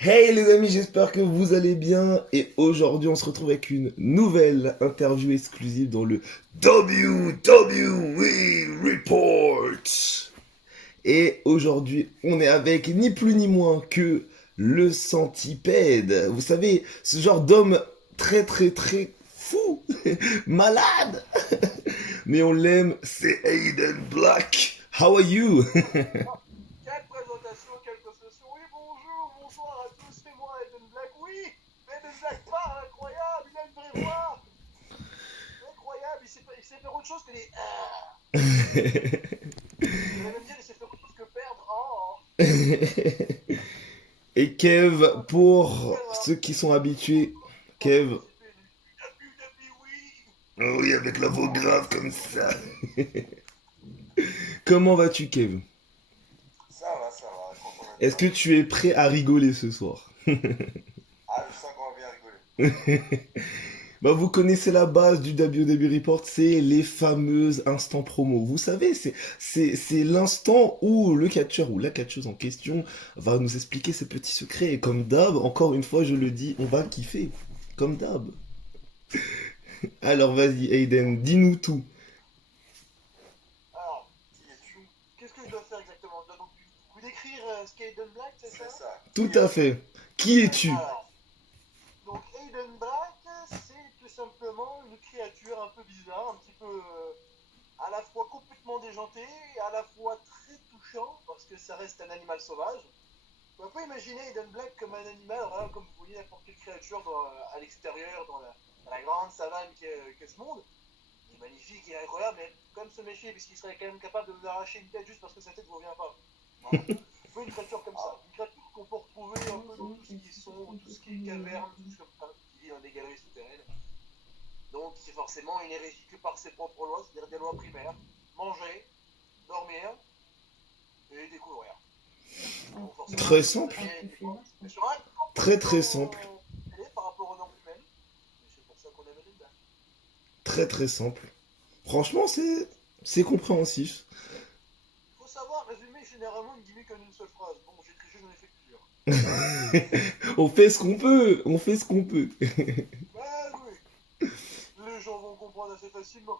Hey les amis, j'espère que vous allez bien et aujourd'hui on se retrouve avec une nouvelle interview exclusive dans le WWE Report. Et aujourd'hui on est avec ni plus ni moins que le centipède. Vous savez, ce genre d'homme très très très fou, malade, mais on l'aime, c'est Aiden Black. How are you? Ah, quelle présentation, quelle présentation. Oui, bonjour, bonsoir à tous, c'est moi, Eden Black. Oui, Eden Black parle, incroyable, il a une vraie voix. Incroyable, il sait faire autre chose que des... Je vais même dire, il sait faire autre chose que perdre. Oh, Et Kev, pour voilà. ceux qui sont habitués, Pour Kev, participer du WWE. oh oui, avec la voix grave comme ça. Comment vas-tu, Kev? Ça va, content d'être Est-ce là. que tu es prêt à rigoler ce soir? Ah, je sens qu'on va bien rigoler. Bah, vous connaissez la base du WWE Report, c'est les fameuses instants promo. Vous savez, c'est l'instant où le catcheur ou la catcheuse en question va nous expliquer ses petits secrets. Et comme d'hab, encore une fois, je le dis, on va kiffer. Comme d'hab. Alors vas-y, Aiden, dis-nous tout. Alors, qui es-tu? Qu'est-ce que je dois faire exactement? Je dois donc vous décrire ce qu'est Eden Black, c'est ça? C'est ça. Tout Qui à es-tu? fait. Qui es-tu? Alors, donc Aiden Black, c'est tout simplement une créature un peu bizarre, un petit peu à la fois complètement déjanté et à la fois très touchant parce que ça reste un animal sauvage. On peut imaginer Eden Black comme un animal, voilà, comme vous voyez n'importe quelle créature à l'extérieur, dans la grande savane qu'est ce monde. Il est magnifique, il est incroyable, mais comme se méfier puisqu'il serait quand même capable de vous arracher une tête juste parce que sa tête ne vous revient pas. Voilà. Un peu une créature comme ça. Une créature qu'on peut retrouver un peu dans tout ce qui est sombre, tout ce qui est caverne, tout ce qui vit dans des galeries souterraines. Donc c'est forcément, il n'est régi que par ses propres lois, c'est-à-dire des lois primaires. Manger, dormir et découvrir. Donc forcément, Très si vous simple. aviez des sur un Très très simple. complètement décalé par rapport aux normes humaines, et c'est pour ça qu'on aime les dents. Très très simple. Franchement, c'est compréhensif. Il faut savoir résumer généralement une gimmick en une seule phrase. Bon, j'ai triché, j'en ai fait plusieurs. On fait ce qu'on peut. On fait ce qu'on peut. Bah oui, les gens vont comprendre assez facilement.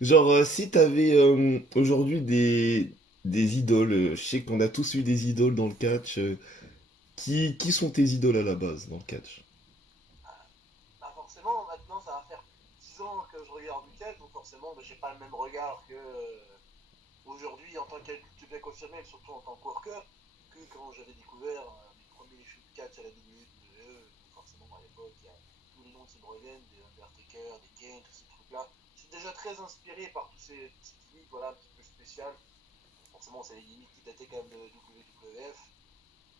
Genre, si t'avais aujourd'hui des idoles, je sais qu'on a tous eu des idoles dans le catch. Qui sont tes idoles à la base dans le catch? Bah forcément, maintenant, ça va faire plus de 10 ans que je regarde du catch, donc forcément, bah, j'ai pas le même regard que aujourd'hui en tant qu'adulte bien confirmé, surtout en tant que worker, que quand j'avais découvert mes premiers shows de catch à la WWE. Forcément, à l'époque, il y a tous les noms qui me reviennent, des Undertaker, des Kane, tous ces trucs-là. C'est déjà très inspiré par tous ces petites gimmicks, voilà, un petit peu spéciales. Forcément, c'est des gimmicks qui dataient quand même de WWF,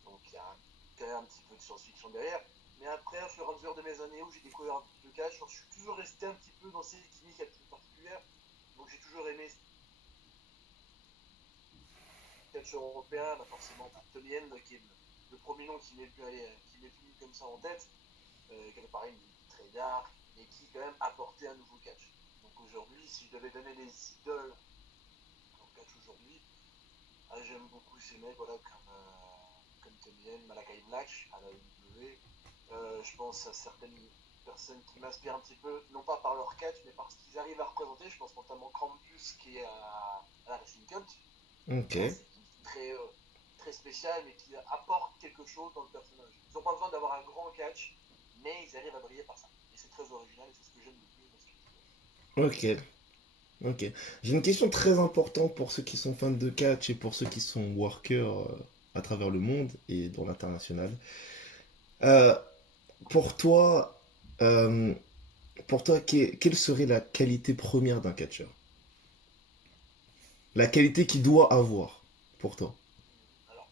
donc il y a quand même un petit peu de science-fiction derrière. Mais après, au fur et à mesure de mes années où j'ai découvert un petit peu le catch, je suis toujours resté un petit peu dans ces gimmicks un petit peu particulières. Donc j'ai toujours aimé catch européen, bah forcément Tony End, qui est le premier nom qui m'est venu comme ça en tête, qui avait pareil une vie très dark, et qui quand même apportait un nouveau catch. Donc aujourd'hui, si je devais donner des idoles en catch aujourd'hui, j'aime beaucoup ces mecs voilà, comme Tony End, Malakai Black à la WWE. Je pense à certaines personnes qui m'inspirent un petit peu, non pas par leur catch, mais par ce qu'ils arrivent à représenter. Je pense notamment Krampus qui est à la Wrestling Cult. Ok. Voilà, c'est très, très spécial, mais qui apporte quelque chose dans le personnage. Ils n'ont pas besoin d'avoir un grand catch, mais ils arrivent à briller par ça. Et c'est très original, et c'est ce que j'aime le plus dans ce qu'ils font. Ok. Ok. J'ai une question très importante pour ceux qui sont fans de catch et pour ceux qui sont workers à travers le monde et dans l'international. Euh, pour toi, euh, quelle serait la qualité première d'un catcheur? La qualité qu'il doit avoir pour toi. Alors,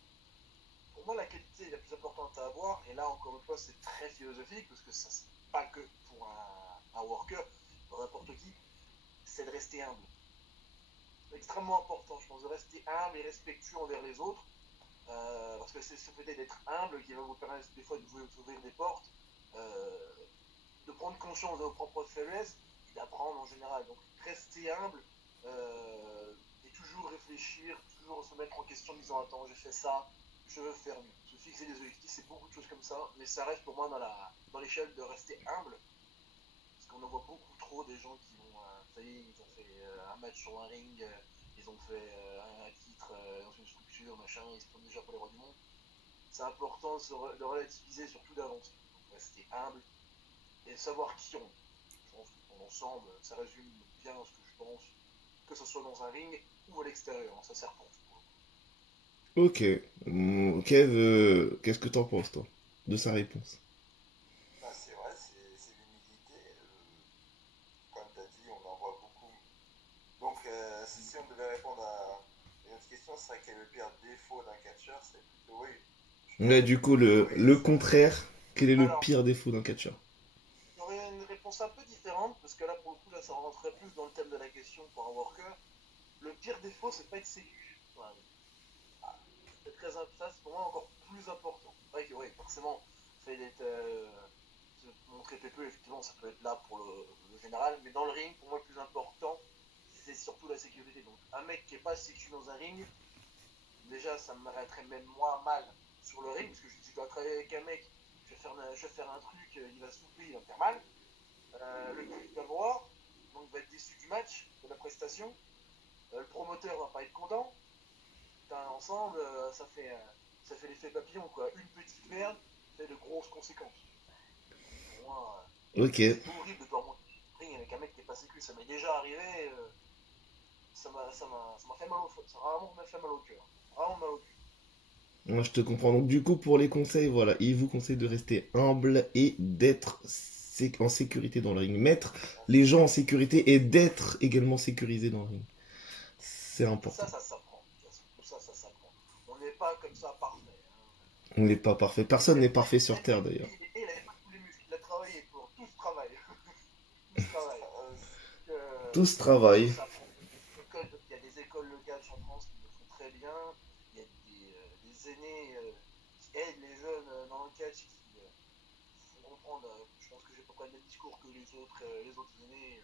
pour moi, la qualité la plus importante à avoir, et là encore une fois, c'est très philosophique, parce que ça, c'est pas que pour un worker, pour n'importe qui, c'est de rester humble. C'est extrêmement important, je pense, de rester humble et respectueux envers les autres. Parce que c'est ce fait d'être humble qui va vous permettre des fois de vous ouvrir des portes, euh, de prendre conscience de vos propres faiblesses et d'apprendre en général. Donc rester humble et toujours réfléchir, toujours se mettre en question en disant attends, j'ai fait ça, je veux faire mieux. Se fixer des objectifs, c'est beaucoup de choses comme ça, mais ça reste pour moi dans l'échelle de rester humble, parce qu'on en voit beaucoup trop des gens qui vont, ça y est, ils ont fait un match sur un ring, ils ont fait un titre dans une structure, machin, ils se prennent déjà pour les rois du monde. C'est important de relativiser, surtout d'avancer. Donc rester humble et savoir qui on est. Je pense qu'en ensemble, ça résume bien ce que je pense, que ce soit dans un ring ou à l'extérieur, ça sert pour tout. Ok. Kev, qu'est-ce que t'en penses, toi, de sa réponse? Bah, c'est vrai, c'est l'humilité. Comme tu as dit, on en voit beaucoup. Donc, si on devait répondre à une autre question, ce serait quel est le pire défaut d'un catcheur? C'est plutôt oui. Je Mais dirais du coup, plutôt oui. le contraire, quel est le Alors, pire défaut d'un catcheur? j'aurais une réponse un peu différente, parce que là, pour le coup, là, ça rentrerait plus dans le thème de la question pour un worker. Le pire défaut, c'est pas être sécu. Voilà. C'est très, ça, c'est pour moi encore plus important. C'est vrai que, oui, forcément, fait d'être. Se montrer peu, effectivement, ça peut être là pour le général, mais dans le ring, pour moi, le plus important, c'est surtout la sécurité. Donc, un mec qui est pas sécu dans un ring, déjà, ça me m'arrêterait même moins mal sur le ring, parce que je dois travailler avec un mec, je vais faire un truc, il va souffler, il va me faire mal. Le public va le voir, donc il va être déçu du match, de la prestation. Le promoteur va pas être content. Putain, ensemble, ça fait l'effet papillon, quoi. Une petite merde fait de grosses conséquences. Donc, pour moi, Ok. c'est horrible de devoir monter ring avec un mec qui est pas sécu. Ça m'est déjà arrivé. Ça m'a fait mal au ça a vraiment fait mal au cœur. Vraiment mal au cœur. Moi, je te comprends. Donc, du coup, pour les conseils, voilà, il vous conseille de rester humble et d'être en sécurité dans le ring. Mettre les gens en sécurité et d'être également sécurisé dans le ring. C'est important. Ça s'apprend. Tout ça, ça s'apprend. On n'est pas comme ça parfait. Hein. On n'est pas parfait. Personne n'est parfait sur Terre, d'ailleurs. Il n'avait pas tous les muscles. Il a travaillé pour tout ce travail. Tout ce travail. Tout ce Ça travail. s'apprend. Il y a des écoles de catch en France qui le font très bien. Il y a des aînés qui aident les jeunes dans le catch qui font comprendre. Je pense que j'ai à peu près le même discours que les autres aînés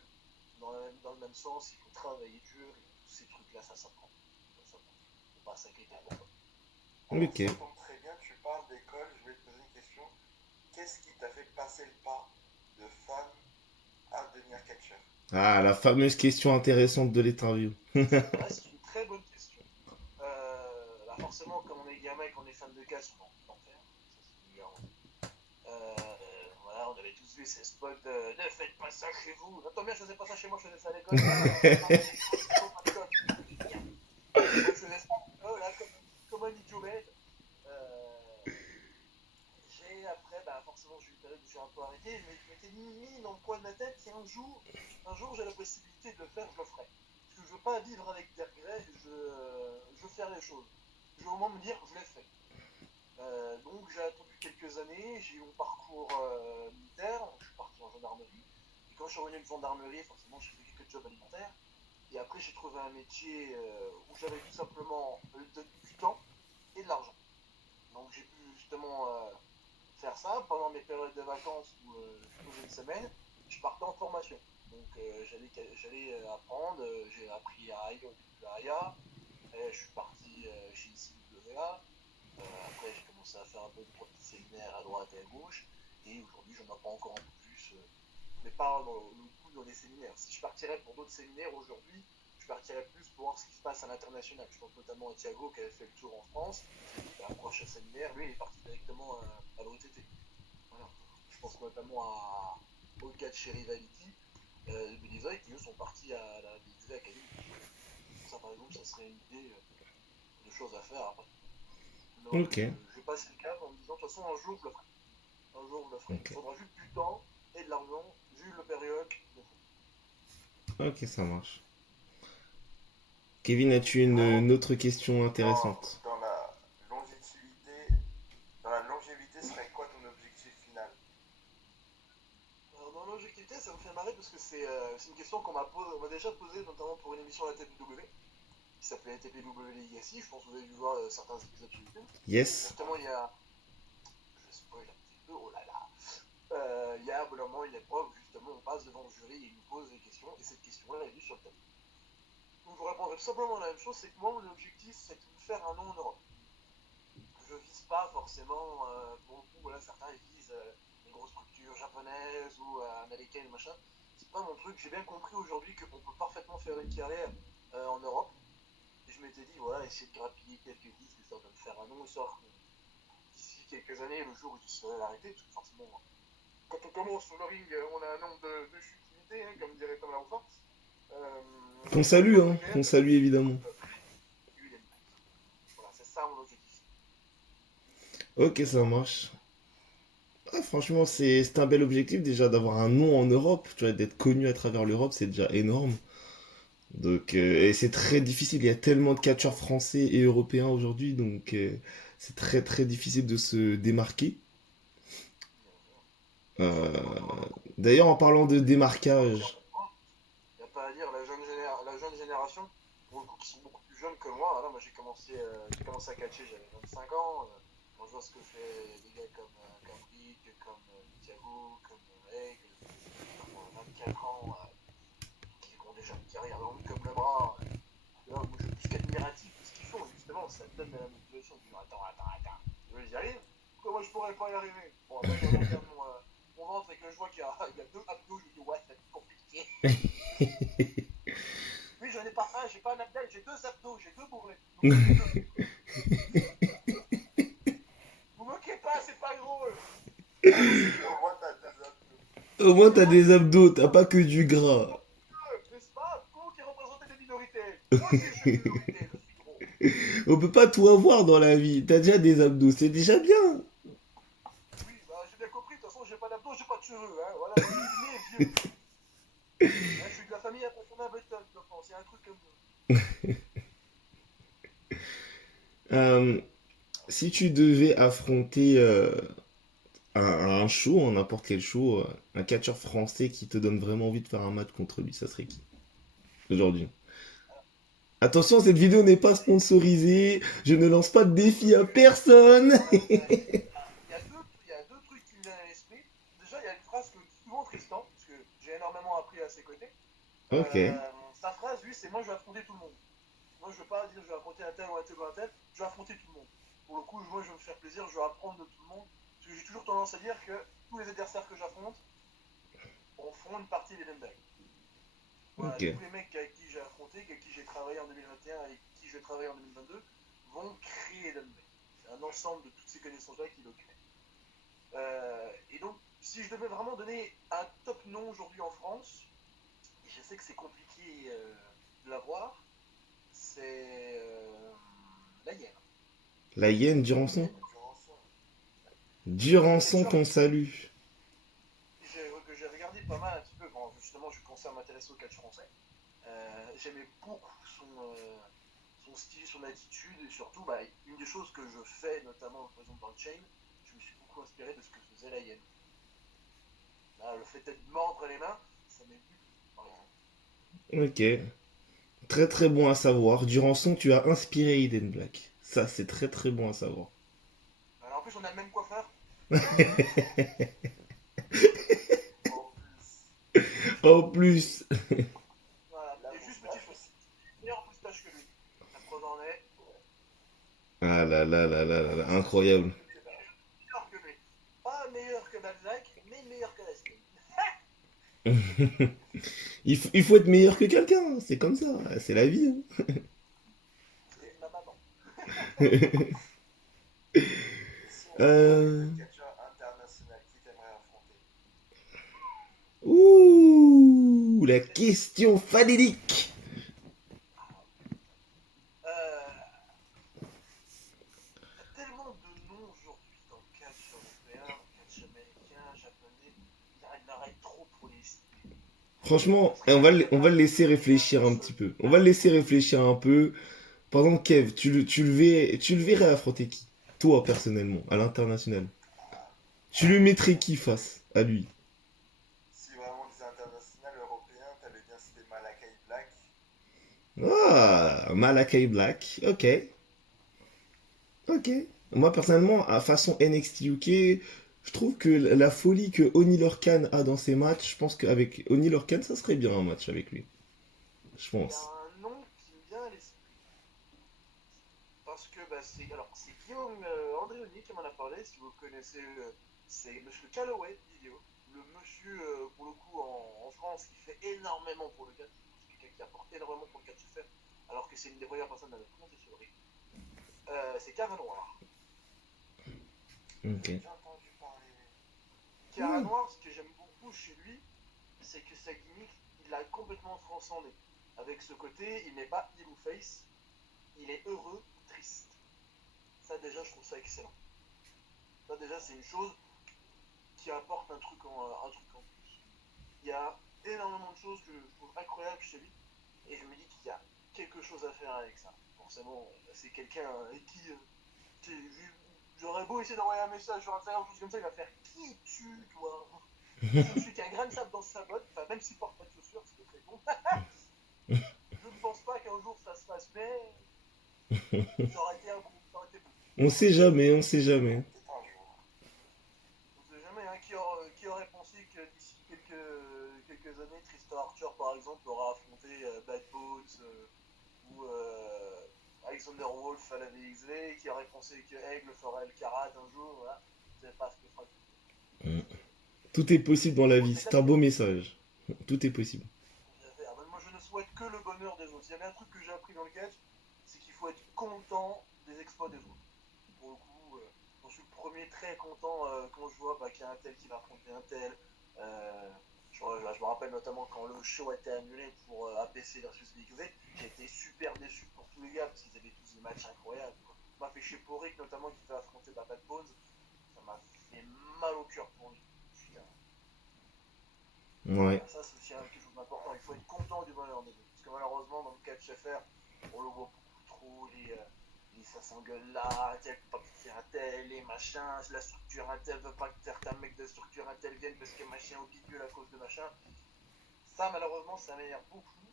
dans le même sens. Il faut travailler dur et tous ces trucs-là, ça s'apprend. Ça s'apprend. Il ne faut pas s'inquiéter pour ça. Alors, Ok. ça tombe très bien, tu parles d'école, je vais te poser une question. Qu'est-ce qui t'a fait passer le pas de fan à devenir catcheur? Ah, la fameuse question intéressante de l'interview. Ouais, c'est une très bonne question. Bah forcément, comme on est gamin et qu'on est fan de catch, on a envie d'en faire. Ça, c'est une garantie. Voilà, on avait tous vu ces spots de ne faites pas ça chez vous. Attends bien, je faisais pas ça chez moi, je faisais ça à l'école. Moi, je faisais ça là, comme un idiot bête. Euh, j'ai après, bah, forcément, j'ai eu une période où j'ai un peu arrêté. Je m'étais mis dans le coin de ma tête un jour j'ai la possibilité de le faire, je le ferai. Parce que je veux pas vivre avec des regrets, je veux faire les choses. Je veux au moins me dire, je l'ai fait. Donc j'ai attendu quelques années, j'ai eu mon parcours militaire, je suis parti en gendarmerie. Et quand je suis revenu de gendarmerie, forcément j'ai fait quelques jobs alimentaires. Et après j'ai trouvé un métier où j'avais tout simplement du temps et de l'argent. Donc j'ai pu justement faire ça pendant mes périodes de vacances où je posais une semaine. Je partais en formation. Donc j'allais apprendre, j'ai appris à AIA au début de AIA, je suis parti chez ICWA, après, j'ai commencé à faire un peu de trois petits séminaires à droite et à gauche. Et aujourd'hui, j'en apprends encore un peu plus. Mais pas le coup dans des séminaires. Si je partirais pour d'autres séminaires aujourd'hui, je partirais plus pour voir ce qui se passe à l'international. Je pense notamment à Thiago qui avait fait le tour en France. Et un prochain séminaire, lui, il est parti directement à l'OTT. Voilà. Je pense notamment au gars de chez Rivality, de Belizoy, qui eux sont partis à la BXV Academy. Ça, par exemple, ça serait une idée de choses à faire après. Non, Ok. je passe le cap en me disant, de toute façon, un jour, je le ferai. Un jour, je le ferai. Il Ok. faudra juste du temps et de l'argent, vu la période, je le ferai. Ok, ça marche. Kevin, as-tu Sinon, une autre question dans, intéressante? dans longévité, dans la longévité serait quoi ton objectif final? Alors, dans l'objectivité, ça me fait marrer parce que c'est une question qu'on m'a déjà posée, notamment pour une émission à la TPW, qui s'appelait TPW Legacy. Je pense que vous avez dû voir certains épisodes sur YouTube. Yes. Justement, il y a. Je spoil un petit peu, oh là là. Il y a un bon moment une épreuve, justement, on passe devant le jury et il nous pose des questions, et cette question-là, elle est vue sur le tapis. Donc, je vous répondrai tout simplement la même chose, c'est que moi, mon objectif, c'est de me faire un nom en Europe. Je forcément, pour le coup, voilà, certains ils disent une grosse structure japonaise ou américaine, machin. C'est pas mon truc. J'ai bien compris aujourd'hui qu'on peut parfaitement faire une carrière en Europe. Et je m'étais dit, voilà, essayer de grappiller quelques disques, histoire de me faire un nom, histoire que d'ici quelques années, le jour où je serai arrêté, parce que forcément, quand on commence sur le ring, on a un nombre de chutes limité, hein, comme dirait Tom Laufer. Qu'on Et salue, votre hein, carrière, qu'on salue évidemment. William Black. Voilà, c'est ça mon objectif. Ok, ça marche. Ah, franchement, c'est un bel objectif déjà d'avoir un nom en Europe, tu vois, d'être connu à travers l'Europe, c'est déjà énorme. Donc, et c'est très difficile, il y a tellement de catcheurs français et européens aujourd'hui, donc c'est très très difficile de se démarquer. Euh, D'ailleurs, en parlant de démarquage, Il n'y a pas à dire, la jeune génération, pour le coup, qui sont beaucoup plus jeunes que moi. Voilà, moi, j'ai commencé à catcher, j'avais 25 ans. Quand je vois ce que fait des gars comme Rick, comme Thiago, comme Egg, qui ont 24 ans, qui ont déjà une carrière longue comme le bras. Là, moi, je suis plus qu'admiratif de ce qu'ils font. Justement, ça te donne de la motivation. Tu dis, attends, j'y arrive. Pourquoi moi, je pourrais pas y arriver? Bon, après, quand je regarde mon ventre et que je vois qu'il y a deux abdos, je me dis, ouais, ça va être compliqué. Oui, j'en ai pas un, j'ai pas un abdel, j'ai deux abdos, j'ai deux bourrelets. Donc, vous moquez pas, c'est pas drôle. Au moins, t'as des abdos. au moins Et t'as moi, des abdos, t'as pas que du gras. n'est-ce pas? Vous qui représentez les minorités. Moi aussi, je suis une minorité, je suis gros. On peut pas tout avoir dans la vie, t'as déjà des abdos, c'est déjà bien. Oui, bah, j'ai bien compris, de toute façon, j'ai pas d'abdos, j'ai pas de cheveux. Hein. Voilà, je suis né vieux. Hein, je suis de la famille à Benjamin Button, je pense, il y a un truc comme ça. Euh, Si tu devais affronter un show, n'importe quel show, un catcheur français qui te donne vraiment envie de faire un match contre lui, ça serait qui aujourd'hui? Attention, cette vidéo n'est pas sponsorisée, je ne lance pas de défi à personne. Il y a deux trucs qui me viennent à l'esprit. Déjà, il y a une phrase que dit souvent Tristan, parce que j'ai énormément appris à ses côtés. Ok, Sa phrase, lui, c'est moi je vais affronter tout le monde. Moi je veux pas dire je vais affronter un tel ou un tel ou un tel, je vais affronter tout le monde. Pour le coup, moi je vais me faire plaisir, je vais apprendre de tout le monde. Parce que j'ai toujours tendance à dire que tous les adversaires que j'affronte en feront une partie des Dundee. Voilà, ok, tous les mecs avec qui j'ai affronté, avec qui j'ai travaillé en 2021 et avec qui je vais travailler en 2022 vont créer Dundee. C'est un ensemble de toutes ces connaissances-là qui le créent. Et donc, si je devais vraiment donner un top nom aujourd'hui en France, et je sais que c'est compliqué de l'avoir, c'est la Hyène. la hyène La Durançon. Hyène, c'est un Durançon catcheur qu'on salue. que j'ai regardé pas mal un petit peu quand justement je commençais à m'intéresser au catch français. J'aimais beaucoup son style, son attitude et surtout bah, une des choses que je fais notamment par exemple dans le chain, je me suis beaucoup inspiré de ce que faisait la Hyène. Là, le fait de mordre les mains, ça m'est venu par exemple. Ok, très très bon à savoir. Durançon, tu as inspiré Eden Black. Ça, c'est très très bon à savoir. Alors en plus on a le même coiffeur. En plus, En plus. Voilà, la et juste petit truc, moustache. meilleur moustache que lui. La preuve en est, Ah là là là là là là, incroyable. meilleur que lui. Pas meilleur que Balzac, mais meilleur que Laskin. Il faut être meilleur que quelqu'un, hein, c'est comme ça, c'est la vie. C'est ma maman. Et si on parlait Euh... de catcheur international, qui t'aimerais affronter? Ouh, la question fadélique. Euh, Il y a tellement de noms aujourd'hui dans le catch européen, dans le catch américain, japonais, il n'arrête trop pour les citer. Franchement, Parce qu'il y en a on va le laisser réfléchir un petit peu. On va le laisser réfléchir un peu. Par exemple, Kev, tu le verrais affronter qui? Toi, personnellement, à l'international. Tu lui mettrais qui face à lui? Si vraiment des internationaux européens, t'avais bien cité Malakai Black. Ah, Malakai Black. Ok, ok. Moi, personnellement, à façon NXT UK, je trouve que la folie que Oni Lorcan a dans ses matchs, je pense qu'avec Oni Lorcan, ça serait bien un match avec lui. Je Il y a pense. un nom qui me vient à l'esprit. Parce que bah, c'est Guillaume Andréoni qui m'en a parlé, si vous connaissez, c'est Monsieur Calloway vidéo. Le monsieur, pour le coup, en France, qui fait énormément pour le catch. C'est quelqu'un qui apporte énormément pour le catch FR, alors que c'est une des premières personnes à être montée sur le ring. C'est Cara Noir. Ok. J'ai déjà entendu parler. Cara Noir, ce que j'aime beaucoup chez lui, c'est que sa gimmick, il l'a complètement transcendé. Avec ce côté, il n'est pas heel ou face, il est heureux ou triste. Ça déjà, je trouve ça excellent. Ça déjà, c'est une chose qui apporte un truc en plus. Il y a énormément de choses que je trouve incroyables chez lui, et je me dis qu'il y a quelque chose à faire avec ça. Forcément, c'est quelqu'un qui j'aurais beau essayer d'envoyer un message sur Instagram, quelque chose comme ça, il va faire qui tu dois. Je suis qu'un grain de sable dans sa botte, enfin même s'il porte pas de chaussures, c'est très bon. Je ne pense pas qu'un jour ça se fasse, mais ça aurait été bon. On sait jamais, on sait jamais. Peut-être un jour. On sait jamais hein, qui aurait pensé que d'ici quelques années, Tristan Archer par exemple aura affronté Bad Bones ou Alexander Wolf à la VXV, qui aurait pensé que Aigle ferait le Karat un jour, voilà. Je sais pas ce que fera. Tout est possible dans la vie, c'est un beau message. Tout est possible. Moi je ne souhaite que le bonheur des autres. S'il y avait un truc que j'ai appris dans le catch, c'est qu'il faut être content des exploits des autres. Pour le coup, je suis le premier très content quand je vois qu'il y a un tel qui va affronter un tel. Je me rappelle notamment quand le show a été annulé pour APC versus VXV, j'ai été super déçu pour tous les gars parce qu'ils avaient tous des matchs incroyables. Ça m'a fait chez Porik notamment qui fait affronter Bad Bones, ça m'a fait mal au cœur pour lui. Ouais. Ça c'est aussi quelque chose d'important, il faut être content du bonheur des autres. Parce que malheureusement dans le catch FR, on le voit beaucoup trop, ça s'engueule là, tel peut pas quitter un tel, les machins, la structure un tel veut pas que certains mecs de structure un tel viennent parce que machin au bidule à cause de machin. Ça malheureusement ça m'énerve beaucoup.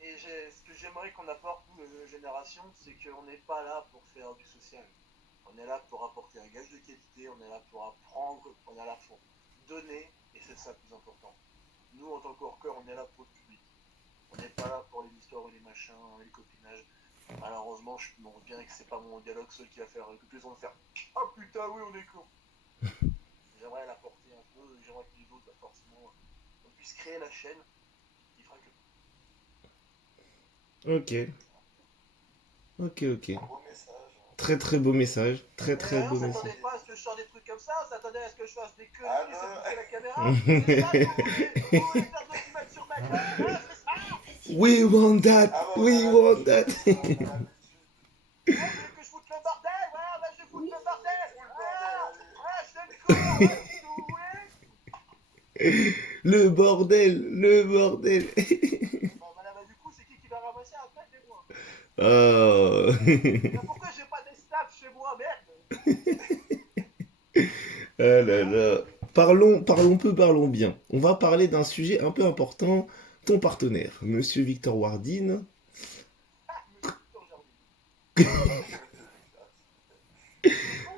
Et ce que j'aimerais qu'on apporte, nous, les jeunes générations, c'est qu'on n'est pas là pour faire du social. On est là pour apporter un gage de qualité, on est là pour apprendre, on est là pour donner, et c'est ça le plus important. Nous, en tant que worker, on est là pour le public. On n'est pas là pour les histoires et les machins, les copinages. Malheureusement, je me rends bien que c'est pas mon dialogue seul qui va faire que les gens vont faire ah putain, oui, on est con. J'aimerais l'apporter un peu, j'aimerais que les autres, forcément, on puisse créer la chaîne qui fera que. Ok. Ok. Un beau message. Très très beau message. Très très beau On message. s'attendait pas à ce que je sorte des trucs comme ça, on s'attendait à ce que je fasse des conneries, Ah, c'est non. pousser la caméra. C'est ça que vous voulez faire de l'image sur ma gueule, hein, c'est ça. We want that. Ah bon, We want that. on a l'habitude. Vous voulez que je foute le bordel, voilà, bah je vais foutre le bordel. Fous le bordel, Ah, je fais le con, ouais, si vous voulez. Le bordel. Le bordel. Bon, voilà, bah du coup, c'est qui va ramasser après, c'est moi. Oh. Mais pourquoi j'ai pas des stats chez moi, merde. Ah là là. Parlons peu, parlons bien. On va parler d'un sujet un peu important. Ton partenaire, Monsieur Victor Wardin. Ah, monsieur Victor Jardin.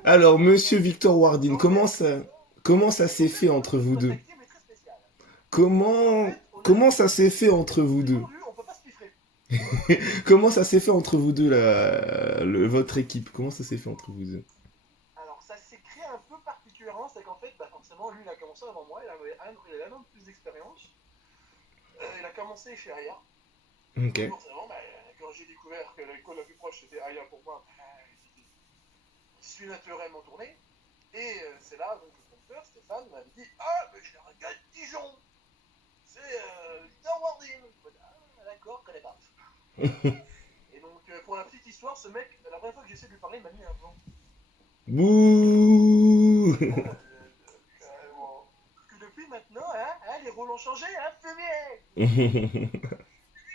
Alors, Monsieur Victor Wardin, comment ça s'est fait entre vous deux? Comment ça s'est fait entre vous deux? On peut pas se piffrer. Comment ça s'est fait entre vous deux, votre équipe? Comment ça s'est fait entre vous deux? Alors, ça s'est créé un peu particulièrement, c'est qu'en fait, bah, forcément, lui, il a commencé avant moi, il avait un an de plus d'expérience. Il a commencé chez Aya. Ok. Forcément, bah, quand j'ai découvert que l'école la plus proche c'était Aya pour moi, bah, je suis naturellement tourné. Et c'est là, donc, le prompteur, Stéphane, m'avait dit ah, mais j'ai un gars de Dijon. C'est Victor Wardin. Ah, d'accord, je connais pas. Et donc, pour la petite histoire, ce mec, la première fois que j'essaie de lui parler, il m'a mis un blanc. Bouh. Carrément. Que depuis maintenant, les rôles ont changé, fumier. C'est lui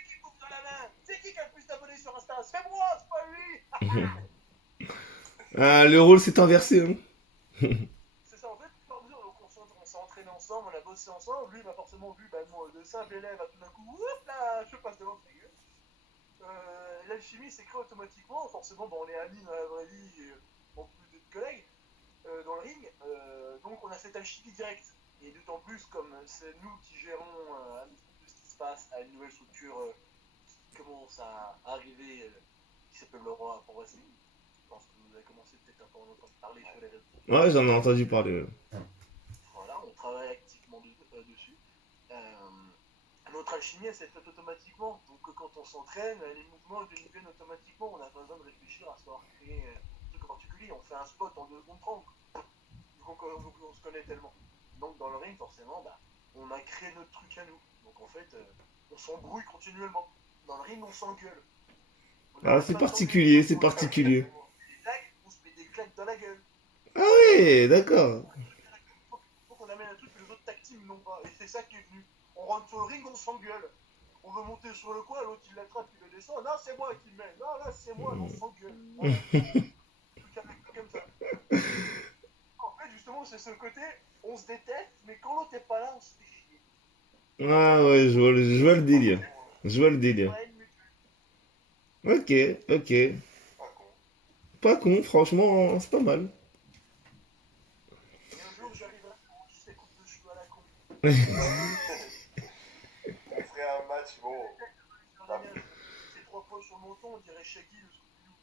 qui coupe dans la main. C'est qui a le plus d'abonnés sur Insta? C'est moi, c'est pas lui. Ah, le rôle s'est inversé, hein. C'est ça, en fait, on s'est entraîné ensemble, on a bossé ensemble. Lui m'a forcément vu, moi, de simple élève à tout d'un coup, hop là, je passe devant sa gueule. L'alchimie s'est créée automatiquement. Forcément, on est amis dans la vraie vie, en plus d'être collègues dans le ring. Donc, on a cette alchimie directe. Et d'autant plus, comme c'est nous qui gérons un petit peu ce qui se passe à une nouvelle structure qui commence à arriver, qui s'appelle le Roi pour Wrestling. Je pense que avez commencé peut-être un peu à en entendre parler sur les réseaux. Ouais, j'en ai entendu parler. Voilà, on travaille activement dessus. Notre alchimie, elle s'est faite automatiquement. Donc quand on s'entraîne, les mouvements ils viennent automatiquement. On n'a pas besoin de réfléchir à savoir créer un truc en particulier. On fait un spot en 2 secondes 30. Donc on se connaît tellement. Donc dans le ring, forcément, bah, on a créé notre truc à nous. Donc en fait, on s'embrouille continuellement. Dans le ring, on s'engueule. On Ah, n'arrête c'est pas de s'engueuler. particulier, c'est particulier. Des tags, on se met des claques dans la gueule. Ah ouais, d'accord. Faut qu'on amène un truc que les autres tag teams n'ont pas. Et c'est ça qui est venu. On rentre sur le ring, on s'engueule. On veut monter sur le coin, l'autre il l'attrape, il le descend. Non, c'est moi qui le mets. Non, là c'est moi, on s'engueule. Voilà. Tout carré comme ça. En fait, justement, c'est ce côté, on se déteste, mais quand l'autre est pas là, on se fait chier. Ah ouais, je vois le délire. Je vois le délire. Ouais, une mutuelle. Ok, ok. Pas con. Pas con, franchement, c'est pas mal. Et un jour, j'arriverai à faire ces coupes de cheveux à la con. On ferait un match, bon. Ces 3 poils sur le menton, on dirait Shaggy, le Scooby-Doo.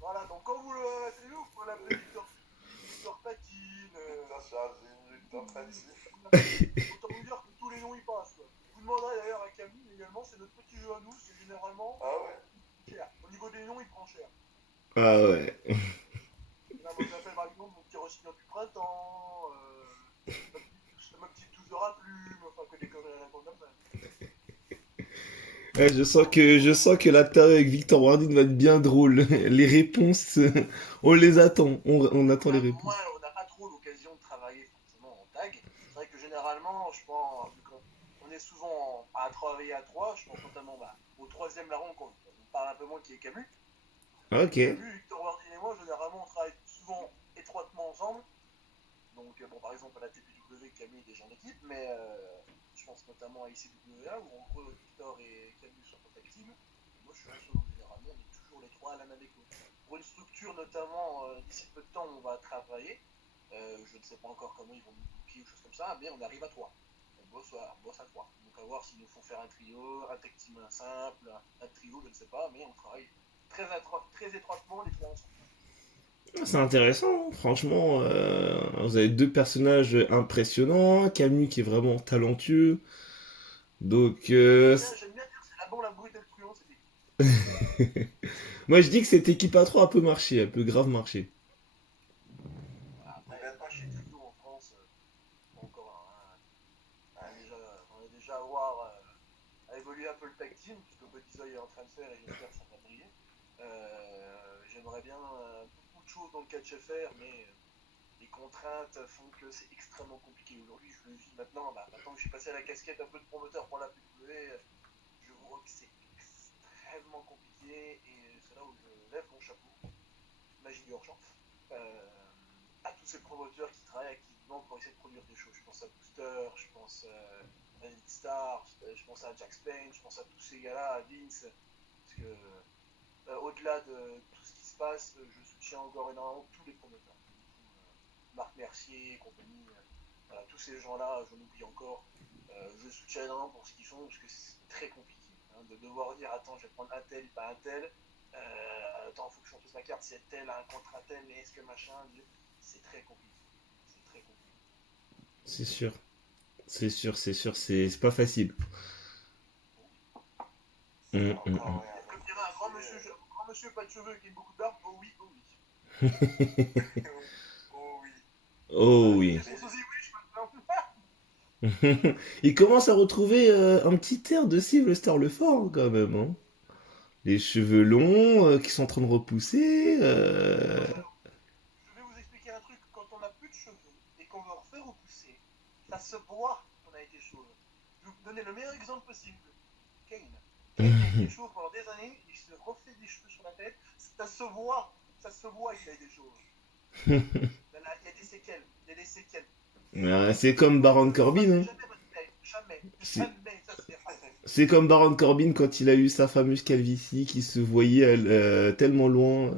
Voilà, donc quand vous le c'est nous, vous l'appelez Victor Patine. Putain, chargé une Victor Patine. Autant vous dire que tous les noms y passent. Quoi. Vous demanderez d'ailleurs à Camille également, c'est notre petit jeu à nous, c'est généralement Ah ouais. cher. Au niveau des noms, il prend cher. Ah ouais. Là, moi j'appelle par exemple mon petit rossignol du printemps, ma petite touche de raplume, enfin que des conneries à la con comme ça. Ouais, je sens que l'interview avec Victor Wardin va être bien drôle. Les réponses, on les attend. On attend les Moi, réponses. on n'a pas trop l'occasion de travailler forcément en tag. C'est vrai que généralement, je pense, vu qu'on est souvent à travailler à 3, je pense notamment au troisième larron, on parle un peu moins qui est Camus. Ok. Camus, Victor Wardin et moi, généralement, on travaille souvent étroitement ensemble. Donc, bon, par exemple, à la TPW, Camille est déjà en équipe, mais je pense notamment à ICWA, où en gros, Victor et Camille sont en tag team. Et moi, je suis en solo, généralement, on est toujours les 3 l'un avec l'autre. Pour une structure, notamment, d'ici peu de temps, on va travailler. Je ne sais pas encore comment ils vont nous booker ou choses comme ça, mais on arrive à 3. On bosse à 3. Donc, à voir s'ils nous font faire un trio, un tag team simple, un trio, je ne sais pas, mais on travaille très étroitement les 3 ensemble. Ah, c'est intéressant, hein. Franchement. Vous avez deux personnages impressionnants. Camus qui est vraiment talentueux. Donc, J'aime bien dire c'est la bonne, la brute et le truand, c'est équipe. moi je dis que cette équipe à 3 peut marcher, elle peut grave marcher. Voilà, après, pas chez Trio en France, pas encore. Hein. On a déjà à voir à évoluer un peu le tag team, puisque Bodiza est en train de faire et j'espère que ça va briller. J'aimerais bien beaucoup de choses dans le catch FR, mais les contraintes font que c'est extrêmement compliqué. Aujourd'hui, je le vis maintenant. Maintenant que je suis passé à la casquette un peu de promoteur pour la PW, je vois que c'est extrêmement compliqué et c'est là où je lève mon chapeau, magie du hors-champ, à tous ces promoteurs qui travaillent activement pour essayer de produire des choses. Je pense à Booster, je pense à Elite Star, je pense à Jack Spain, je pense à tous ces gars-là, à Vince, parce que au-delà de tout ce qui se passe, je soutiens encore énormément tous les promoteurs. Marc Mercier et compagnie, voilà, tous ces gens-là, j'en oublie encore. Je soutiens énormément pour ce qu'ils font, parce que c'est très compliqué. Hein, de devoir dire, attends, je vais prendre un tel, pas un tel. Attends, faut que je fasse ma carte, c'est tel, un contre un tel, mais est-ce que machin. C'est très compliqué. C'est très compliqué. C'est sûr. C'est sûr, c'est pas facile. C'est Hum, hum, hum. encore un Comme autre dirait métier. un grand monsieur pas de cheveux qui a beaucoup de barbe, oh oui, oh oui. Oh oui. Oh Voilà, oui. je pense aussi oui, je maintenant. Il commence à retrouver un petit air de Sylvester Lefort quand même. Hein. Les cheveux longs qui sont en train de repousser. Alors, je vais vous expliquer un truc. Quand on n'a plus de cheveux et qu'on veut refaire repousser, ça se voit qu'on a été chauve. Je vais vous donner le meilleur exemple possible. Kane. Kane a été chauve pendant des années, il se refait des cheveux sur la tête, ça se voit qu'il a été chauve. Là, il y a des séquelles, il y a des séquelles. C'est comme Baron Corbin. Hein. Jamais votre tête, jamais, C'est jamais, ça c'est pas. c'est comme Baron Corbin quand il a eu sa fameuse calvitie qui se voyait tellement loin.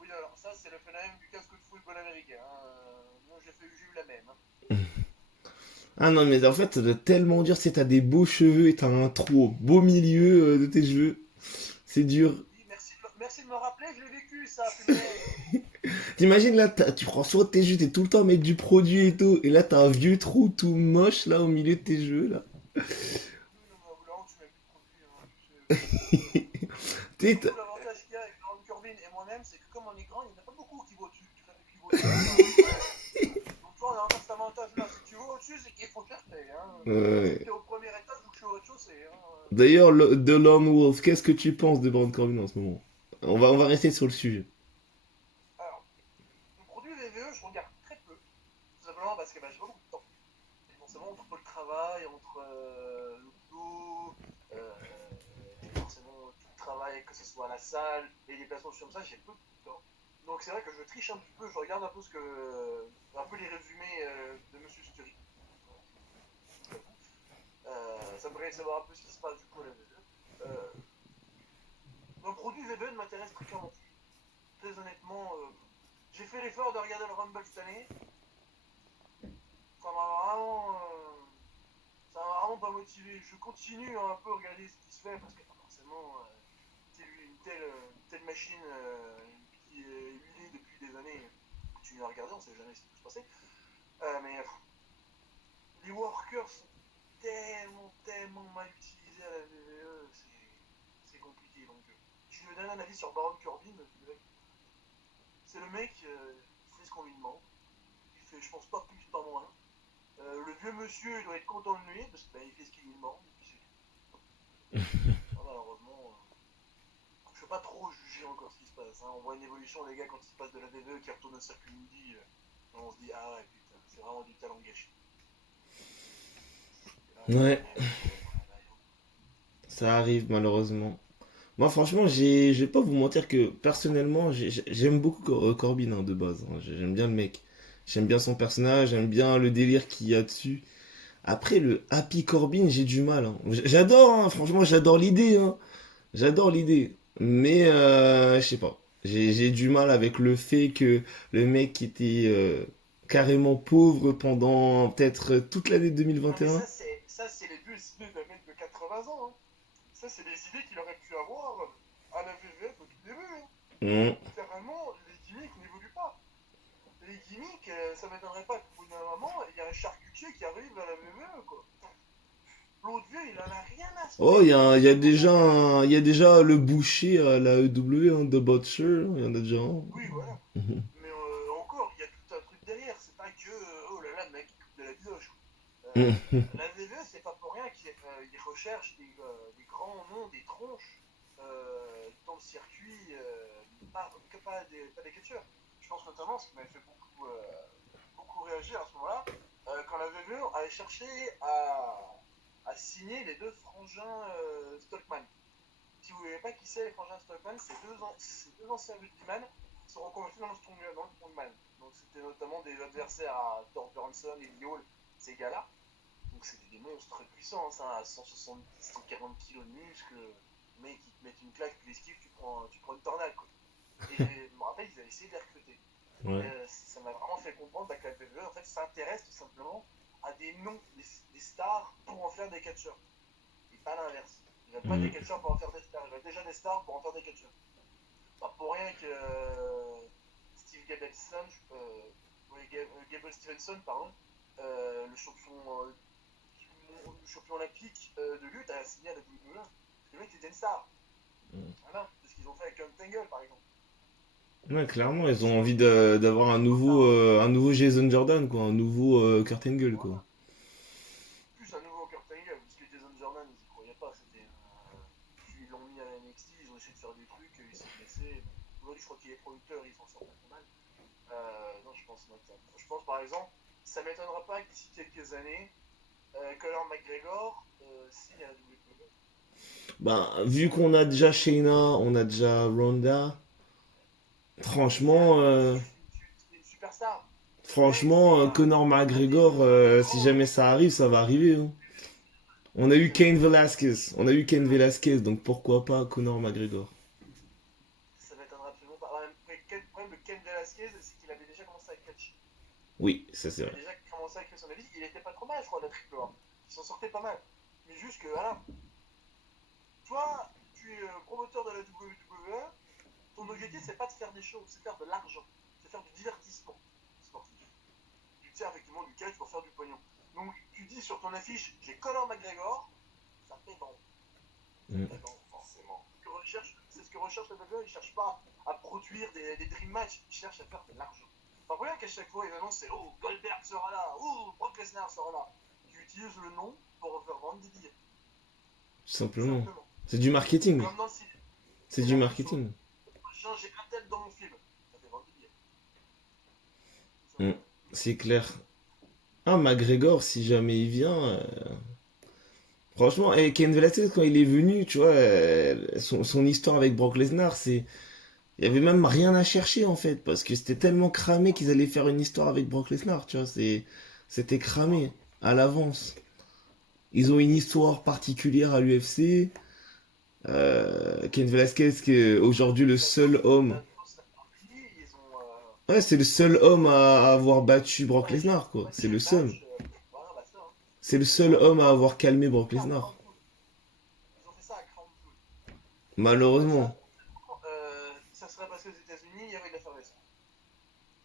Oui, alors ça c'est le phénomène du casque de football américain. Hein. Moi j'ai eu la même. Hein. Ah non, mais en fait, ça doit tellement dur, c'est t'as des beaux cheveux et t'as un trou au beau milieu de tes cheveux. C'est dur. Oui, merci de me rappeler, je l'ai vécu ça, punaise. T'imagines là, tu prends soin de tes jeux, t'es tout le temps à mettre du produit et tout, et là t'as un vieux trou tout moche là au milieu de tes jeux là. Oui, non, mais au bout d'un moment, tu mets plus de produit. Hein, T'es- surtout, l'avantage qu'il y a avec Baron Corbin et moi-même, c'est que comme on est grand, il n'y en a pas beaucoup qui vont au-dessus. Qui vont au-dessus, enfin, donc, tu vois, on a cet avantage-là. Si tu vas au-dessus, c'est qu'il faut chercher. Hein. C'est que Ouais. t'es au premier étage ou que je suis au rez-de-chaussée. Hein. D'ailleurs, de Lone Wolf, qu'est-ce que tu penses de Baron Corbin en ce moment? On va rester sur le sujet. Alors, le produit VVE, je regarde très peu. Tout simplement parce que bah, j'ai pas beaucoup de temps. Et forcément, entre le travail, entre le boulot, forcément tout le travail, que ce soit à la salle, les déplacements, comme ça, j'ai peu de temps. Donc c'est vrai que je triche un petit peu, je regarde un peu un peu les résumés de Monsieur Stury. Ça me ferait savoir un peu ce qui se passe du coup à la VVE. Le produit VVE ne m'intéresse très clairement plus. Très honnêtement, j'ai fait l'effort de regarder le Rumble cette année. Ça m'a vraiment, euh, ça m'a vraiment pas motivé. Je continue un peu à regarder ce qui se fait parce que forcément, une telle machine qui est huilée depuis des années, on continue à regarder, on sait jamais ce qui peut se passer. Mais les workers sont tellement mal utilisés à la VVE, c'est compliqué. Donc, je vais donner un avis sur Baron Corbin. C'est le mec, il fait ce qu'on lui demande. Il fait, je pense, pas plus, pas moins. Le vieux monsieur, il doit être content de lui, parce qu'il fait ce qu'il lui demande, et puis c'est tout. Malheureusement, je ne peux pas trop juger encore ce qui se passe. Hein. On voit une évolution des gars quand ils se passent de la VVE qui retournent au circuit indie. On se dit, ah ouais, putain, c'est vraiment du talent gâché. Et là, Ouais, là, ça arrive malheureusement. Moi, franchement, je vais pas vous mentir que personnellement, j'aime beaucoup Corbin hein, de base. Hein. J'aime bien le mec. J'aime bien son personnage, j'aime bien le délire qu'il y a dessus. Après, le Happy Corbin, j'ai du mal. Hein. J'adore, hein, franchement, j'adore l'idée. Hein. J'adore l'idée. Mais, je sais pas. J'ai du mal avec le fait que le mec était carrément pauvre pendant peut-être toute l'année non, mais 2021. ça, c'est les deux idées d'un mec de 80 ans. Hein. Ça, c'est des idées qu'il aurait pu avoir à la VVF au tout début. Hein. Hum. Littéralement, les gimmicks n'évoluent pas. Les gimmicks, ça m'étonnerait pas qu'au bout d'un moment, il y a un charcutier qui arrive à la VVE, quoi. L'autre vieux, il en a rien à se Oh, faire de il y a ce déjà bordel. il y a déjà le boucher à la EW, hein, The Butcher, il y en a déjà un. Oui, voilà. Mais encore, il y a tout un truc derrière. C'est pas que, oh là là, le mec qui coupe de la bidoche. La VVE, c'est pas pour rien qu'ils recherchent des grands noms, des tronches dans le circuit, pas des catcheurs. Je pense notamment, ce qui m'avait fait beaucoup réagir à ce moment-là, quand la VVE avait cherché à signer les deux frangins Stockman. Si vous ne voyez pas qui c'est les frangins Stockman, c'est deux anciens rugbyman qui sont reconvertis dans le strongman. Donc c'était notamment des adversaires à Thor Bjornsson et Liol, ces gars-là. Donc c'était des monstres puissants, ça, à 170, 140 kilos de muscles. Le mec, ils te mettent une claque, tu l'esquives, tu prends une tornade. Quoi. Et je me rappelle, ils avaient essayé de les recruter. Ouais. Ça m'a vraiment fait comprendre que la WWE en fait, s'intéresse tout simplement à des noms, des stars pour en faire des catcheurs. Et pas l'inverse. Ils veulent pas des Mm. catcheurs pour en faire des stars, ils veulent déjà des stars pour en faire des catcheurs. Pas pour rien que Steve Gabelson, Gable Stevenson, pardon, le champion le champion olympique de lutte a signé à la WWE. Parce que le mec était une star. Voilà, c'est ce qu'ils ont fait avec Tangle par exemple. Ouais, clairement, ils ont Sinon, envie c'était d'avoir un nouveau Jason Jordan, quoi, un nouveau Kurt Angle, quoi. voilà. Plus un nouveau Kurt Angle, parce que Jason Jordan, ils y croyaient pas. Puis ils l'ont mis à la NXT, ils ont essayé de faire des trucs, il s'est blessé. Bon. Aujourd'hui, je crois qu'il est producteur, il s'en sort pas trop mal. Non, je pense par exemple, ça m'étonnera pas que d'ici quelques années, Conor McGregor signe à la WWE. Bah, vu qu'on a déjà Shayna, on a déjà Ronda, franchement, C'est une superstar. Le mec, Conor c'est un des McGregor, plus si grands jamais noms. ça arrive, ça va arriver. Hein. On a eu C'est le Cain plus grand. Velasquez, on a eu Cain Velasquez, donc pourquoi pas Conor McGregor. Ça m'étonnera absolument pas. Le problème de Ken Velasquez, c'est qu'il avait déjà commencé à catcher. Oui, ça Il c'est avait vrai. déjà commencé à créer son avis. Il était pas trop mal, je crois, la triple A. Il s'en sortait pas mal. Mais juste que, voilà, toi, tu tu es promoteur de la WWE, ton objectif, c'est pas de faire des shows, c'est de faire de l'argent. C'est de faire du divertissement sportif. Tu tiens effectivement du catch pour faire du pognon. Donc, tu dis sur ton affiche, j'ai Conor McGregor, ça fait vendre. Forcément. C'est ce que recherche la WWE, ils cherchent pas à produire des dream matchs, ils cherchent à faire de l'argent. Enfin, regarde qu'à chaque fois, ils annoncent, c'est oh, Goldberg sera là, oh, Brock Lesnar sera là. Tu utilises le nom pour faire vendre des billets. Tout simplement. C'est du marketing. Comme dans le cinéma. C'est du marketing. J'ai un tel dans mon film, ça fait vendre des billets. C'est clair. Ah, McGregor, si jamais il vient. Franchement, et Ken Velasquez, quand il est venu, tu vois, son histoire avec Brock Lesnar, c'est. Il y avait même rien à chercher en fait, parce que c'était tellement cramé qu'ils allaient faire une histoire avec Brock Lesnar, tu vois, c'était cramé à l'avance. Ils ont une histoire particulière à l'UFC. Ken Velasquez, qui est aujourd'hui le seul homme. Ouais, c'est le seul homme à avoir battu Brock Lesnar, quoi. C'est le seul. C'est le seul homme à avoir calmé Brock Lesnar. Ils ont fait ça à Crown Jewel. Malheureusement. Ça serait passé aux États-Unis, il y avait de l'effervescence.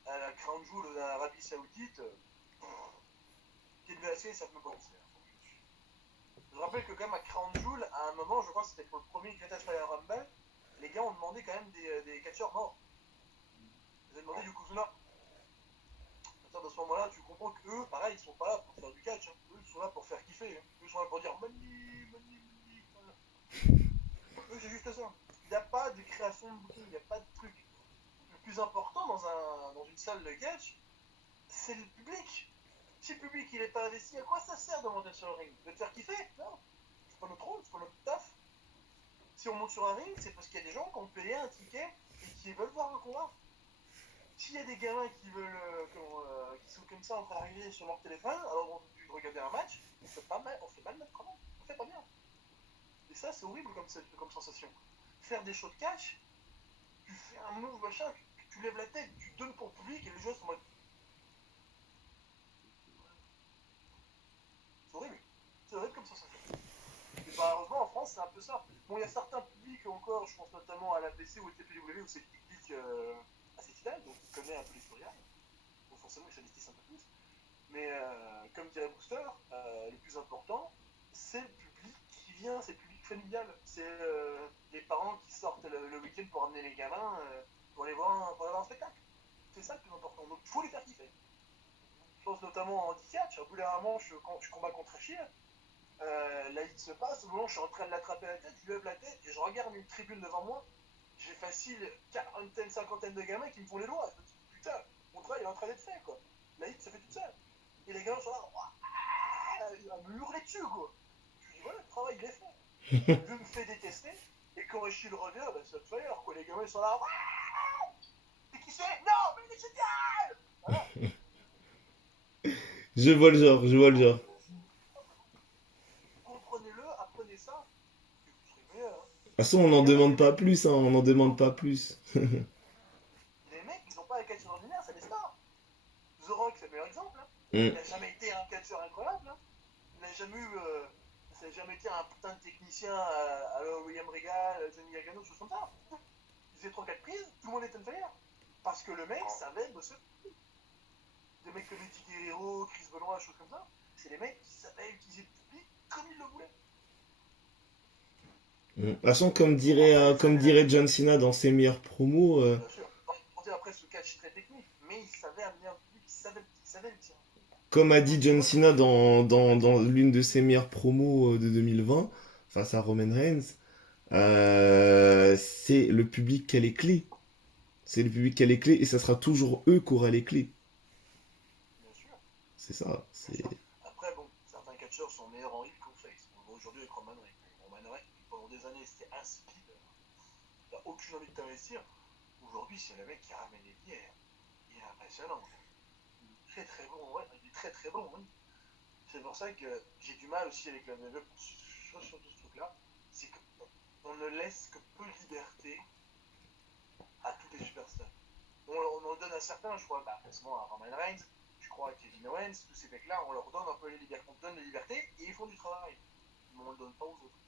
À la Crown Jewel de l'Arabie Saoudite, Ken Velasquez, ça ne peut pas penser. Je rappelle que quand même à Crown Jewel, à un moment, je crois que c'était pour le premier Greatest Fire Rumble, les gars ont demandé quand même des catcheurs morts. Ils ont demandé Yokozuna. À partir de ce moment-là, tu comprends qu'eux, pareil, ils sont pas là pour faire du catch. Hein. Eux, ils sont là pour faire kiffer. Hein. Eux, ils sont là pour dire money, money, money. Voilà. Eux, c'est juste ça. Il n'y a pas de création de booking, il n'y a pas de truc. Le plus important dans une salle de catch, c'est le public. Si le public il est pas investi, à quoi ça sert de monter sur le ring? De te faire kiffer? Non. C'est pas notre rôle, c'est pas notre taf. Si on monte sur un ring, c'est parce qu'il y a des gens qui ont payé un ticket et qui veulent voir le combat. S'il y a des gamins qui veulent, qui sont comme ça en train d'arriver sur leur téléphone, alors on peut regarder un match, on fait pas mal notre travail, on fait pas bien. Et ça, c'est horrible comme sensation. Faire des shows de catch, tu fais un move machin, tu lèves la tête, tu donnes pour le public et les gens sont en mode. C'est horrible comme sensation. Et malheureusement, en France, c'est un peu ça. Bon, il y a certains publics encore, je pense notamment à l'APC ou au TPW, où c'est le public assez fidèle, donc il connaît un peu l'historial. Donc forcément, il s'investisse un peu plus. Mais comme dirait Booster, le plus important, c'est le public qui vient, c'est le public familial. C'est les parents qui sortent le week-end pour amener les gamins pour aller voir un spectacle. C'est ça le plus important. Donc il faut les faire kiffer. Je pense notamment en handicap. Au bout d'un moment, je combats contre Achille. La hit se passe, au moment où je suis en train de l'attraper à la tête, je lève la tête et je regarde une tribune devant moi. J'ai facile quarantaine, cinquantaine de gamins qui me font les doigts. Je me dis, putain, mon travail est en train d'être fait, quoi. La hit se fait toute seule. Et les gamins sont là, à me hurler dessus, quoi. Je dis, voilà, le travail, il est fait. Je me fais détester. Et quand Achille revient, bah, ça te fait alors, quoi. Les gamins, ils sont là, c'est qui c'est? Non, mais il est génial! Voilà. Je vois le genre, je vois le genre. Comprenez-le, apprenez ça, et vous serez meilleur. Hein. De toute façon, on n'en demande pas plus, hein, on n'en demande pas plus. Les mecs, ils n'ont pas un catcheur ordinaire, c'est des stars. The Rock, c'est le meilleur exemple. Hein. Il n'a jamais été un catcheur incroyable. Hein. Il n'a jamais eu. Ça n'a jamais été un putain de technicien à la William Regal, Johnny Gargano, choses comme ça. Il faisait 3-4 prises, tout le monde était un fire. Parce que le mec savait bosser. Des mecs comme Eddie Guerrero, Chris Benoit, choses comme ça. C'est des mecs qui savaient utiliser le public comme ils le voulaient. De toute façon, comme dirait John Cena dans ses meilleures promos. Bien sûr. On dit après ce catch très technique, mais il savait amener un public, il savait le tirer. Comme a dit John Cena dans l'une de ses meilleures promos de 2020, face à Roman Reigns, c'est le public qui a les clés. C'est le public qui a les clés et ça sera toujours eux qui aura les clés. Bien sûr. C'est ça. C'est... Après, bon, certains catcheurs sont meilleurs en hit qu'en face. On voit aujourd'hui avec Roman Reigns. Roman Reigns, pendant des années, c'était insipide. T'as aucune envie de t'investir. Aujourd'hui, c'est le mec qui ramène les billets. Il est impressionnant. Il est très très bon, ouais. Il est très très bon, oui. C'est pour ça que j'ai du mal aussi avec la WWE sur ce truc-là. C'est qu'on ne laisse que peu de liberté à tous les superstars. On en donne à certains, je crois, forcément à Roman Reigns, je crois à Kevin Owens, tous ces mecs-là, on leur donne un peu les libertés, on donne les libertés et ils font du travail. Mais on ne le donne pas aux autres.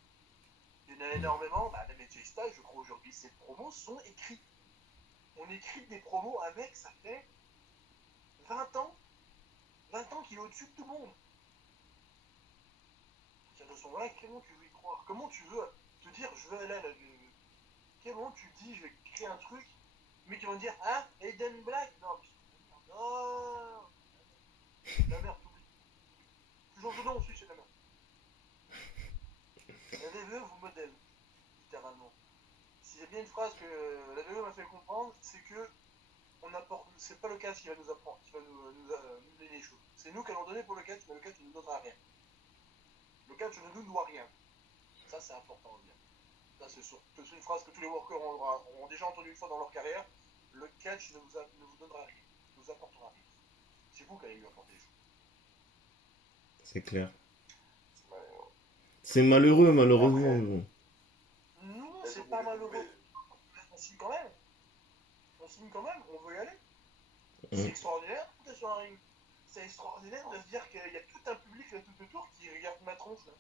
Il y en a énormément. Bah, même les J-Style, je crois aujourd'hui, ces promos sont écrits. On écrit des promos avec, ça fait 20 ans. 20 ans qu'il est au-dessus de tout le monde. De ce moment-là, comment tu veux y croire? Comment tu veux te dire, je veux aller à la... Comment tu dis, je vais créer un truc, mais qui vont dire, hein, Aiden Black? Non, non, la merde, t'oublies. Tu changes de nom aussi, c'est la merde. La VE vous modèle, littéralement. S'il y a bien une phrase que la VE m'a fait comprendre, c'est que on apporte, c'est pas le cas qui va nous apprendre, qui va nous donner les choses. C'est nous qui allons donner pour le catch, mais le catch ne nous donnera rien. Le catch ne nous doit rien. Ça, c'est important à dire. Ça, c'est une phrase que tous les workers ont déjà entendue une fois dans leur carrière. Le catch ne vous donnera rien, ne vous apportera rien. C'est vous qui allez lui apporter les choses. C'est clair. C'est malheureux. C'est malheureux, malheureusement. Après, Bon. Nous, c'est pas malheureux. On signe quand même. On signe quand même, on veut y aller. C'est extraordinaire d'être sur un ring. C'est extraordinaire de se dire qu'il y a tout un public là tout autour qui regarde ma tronche là.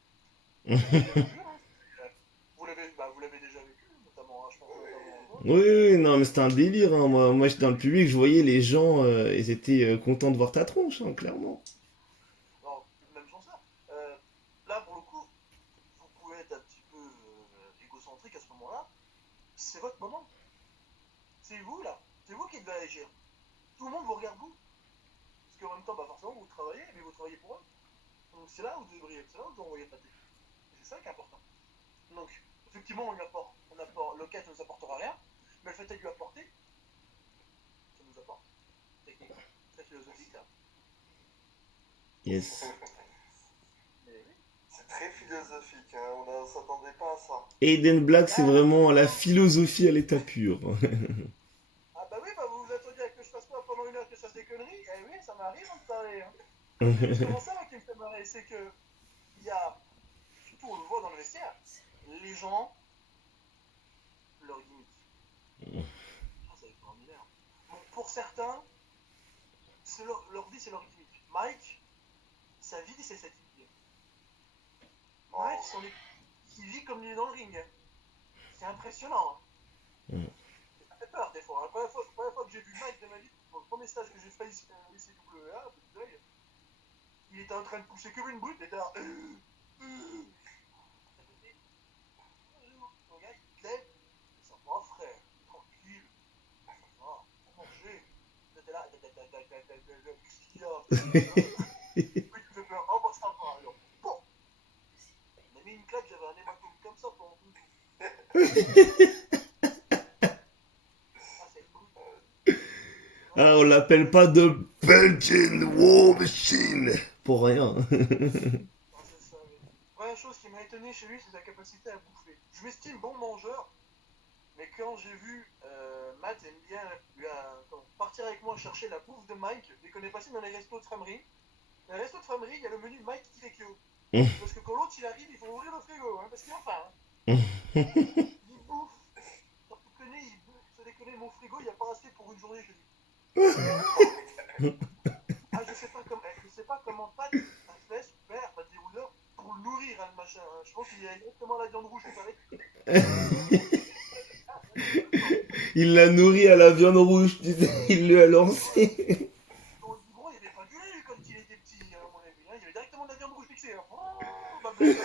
Vous l'avez déjà vécu, notamment, je pense. Oui, oui, non, mais c'était un délire. Hein. Moi, j'étais dans le public, je voyais les gens, ils étaient contents de voir ta tronche, hein, clairement. Non, même sans ça. Là, pour le coup, vous pouvez être un petit peu égocentrique à ce moment-là. C'est votre moment. C'est vous là. C'est vous qui devez agir. Tout le monde vous regarde vous. Parce qu'en même temps, bah forcément, vous travaillez, mais vous travaillez pour eux. Donc c'est là où vous devriez, c'est là où vous envoyez pâté. C'est ça qui est important. Donc, effectivement, on apporte, le catch ne nous apportera rien, mais le fait de lui apporter, ça nous apporte. Technique. Très philosophique là. Yes. Mais oui. c'est très philosophique, hein. On ne s'attendait pas à ça. Aiden Black, c'est vraiment la philosophie à l'état pur. Ah bah oui, bah vous vous attendiez à que je fasse quoi pendant une heure que je fasse des conneries? Eh oui, ça m'arrive de parler. Hein. C'est justement ça là, qui me fait marrer, c'est que il y a, surtout on le voit dans le vestiaire, les gens, leur gimmick. Ah, c'est extraordinaire. Bon, pour certains, leur vie c'est leur gimmick. Mike, sa vie c'est cette vie. Mike, il vit comme il est dans le ring. C'est impressionnant. Hein. Ça fait peur des fois. La première fois que j'ai vu Mike de ma vie, le premier stage que j'ai fait ici à l'ICWA, il était en train de pousser comme une brute, il était là. Le gars, il te lève, ça va frère, tranquille, ça va, pour manger. T'étais là, qu'est-ce qu'il y a? Oui, tu fais peur, oh bah ça va alors. Bon, il m'a mis une claque, j'avais un hématome comme ça pendant tout le temps. Ah, c'est brut. Ah, on l'appelle pas de Belgian War Machine pour rien. Ah, c'est ça, oui. Première chose qui m'a étonné chez lui, c'est sa capacité à bouffer. Je m'estime bon mangeur, mais quand j'ai vu Matt aime bien partir avec moi chercher la bouffe de Mike, dès qu'on est passé dans les restos de Framery, dans les restos de Framery, il y a le menu Mike Kirekyo. Parce que quand l'autre il arrive, il faut ouvrir le frigo, hein, parce qu'il a faim. Hein. Il bouffe. Sans déconner, il bouffe. Sans déconner, mon frigo, il n'y a pas assez pour une journée chez lui. Ah, je sais pas comment Pat a fait, super, Pat Dérouleur, pour le nourrir, hein, le machin. Hein. Je pense qu'il y a exactement la viande rouge, vous savez. Il l'a nourri à la viande rouge, tu sais, il lui a lancé. Gros, il n'y avait pas du lait quand il était petit, hein, à mon avis. Hein. Il y avait directement de la viande rouge mixée. Hein. Oh, ma blague,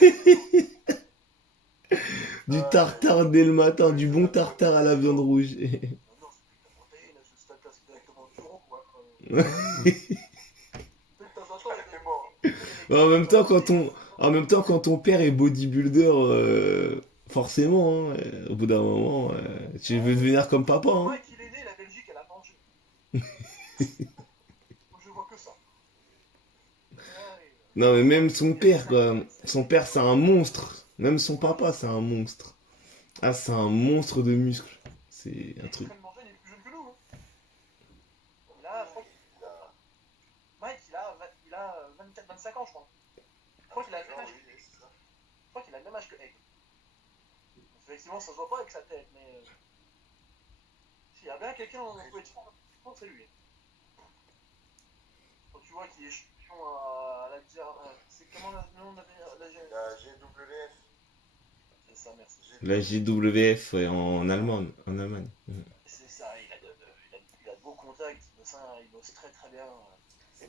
Du tartare dès le matin, du bon tartare à la viande rouge. non, c'est plus de la protéine, ce stade-là, c'est directement du gros, quoi. De temps en temps, En même temps, quand ton père est bodybuilder, forcément, hein, au bout d'un moment, tu veux devenir comme papa. Hein. Mike, il est né, la Belgique, elle a mangé. Donc je vois que ça. Non, mais même son père, quoi. Son père, c'est un monstre. Même son papa, c'est un monstre. Ah, c'est un monstre de muscles. C'est un truc. Il est en train de manger, il est plus jeune que nous. Hein. Il a, je crois Mike, il a 24-25 ans, je crois. Je crois qu'il a le même âge que Egg. Je crois qu'il a le même âge que Egg. Effectivement, ça se voit pas avec sa tête, mais. S'il y a bien quelqu'un dans le être fort, je pense que c'est lui. Quand tu vois qu'il est champion à la dire. C'est comment le nom de la La GWF. C'est c'est ça, merci. La JWF, ouais, en Allemagne. En Allemagne. C'est ça, il a de beaux contacts, il bosse très très bien.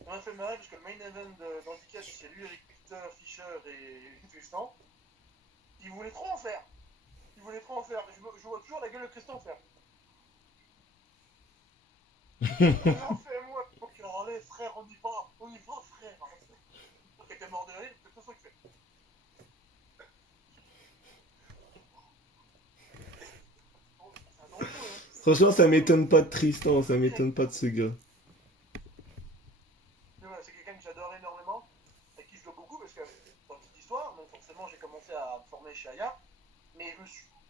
On a fait mal parce que le main event d'Handicap, c'est lui, Eric Peter, Fischer et Tristan. Ils voulaient trop en faire. Ils voulaient trop en faire. Je vois toujours la gueule de Tristan faire. Non, fais-moi. Donc, allez, frère, on y va, frère. Donc, il était mort de rire, c'est tout ça qu'il fait. C'est un dangereux, hein. Franchement, ça m'étonne pas de Tristan, ça m'étonne pas de ce gars. Mais voilà, c'est quelqu'un que j'adore énormément, avec qui je dois beaucoup, parce que, pour une petite histoire, donc forcément j'ai commencé à me former chez Aya, mais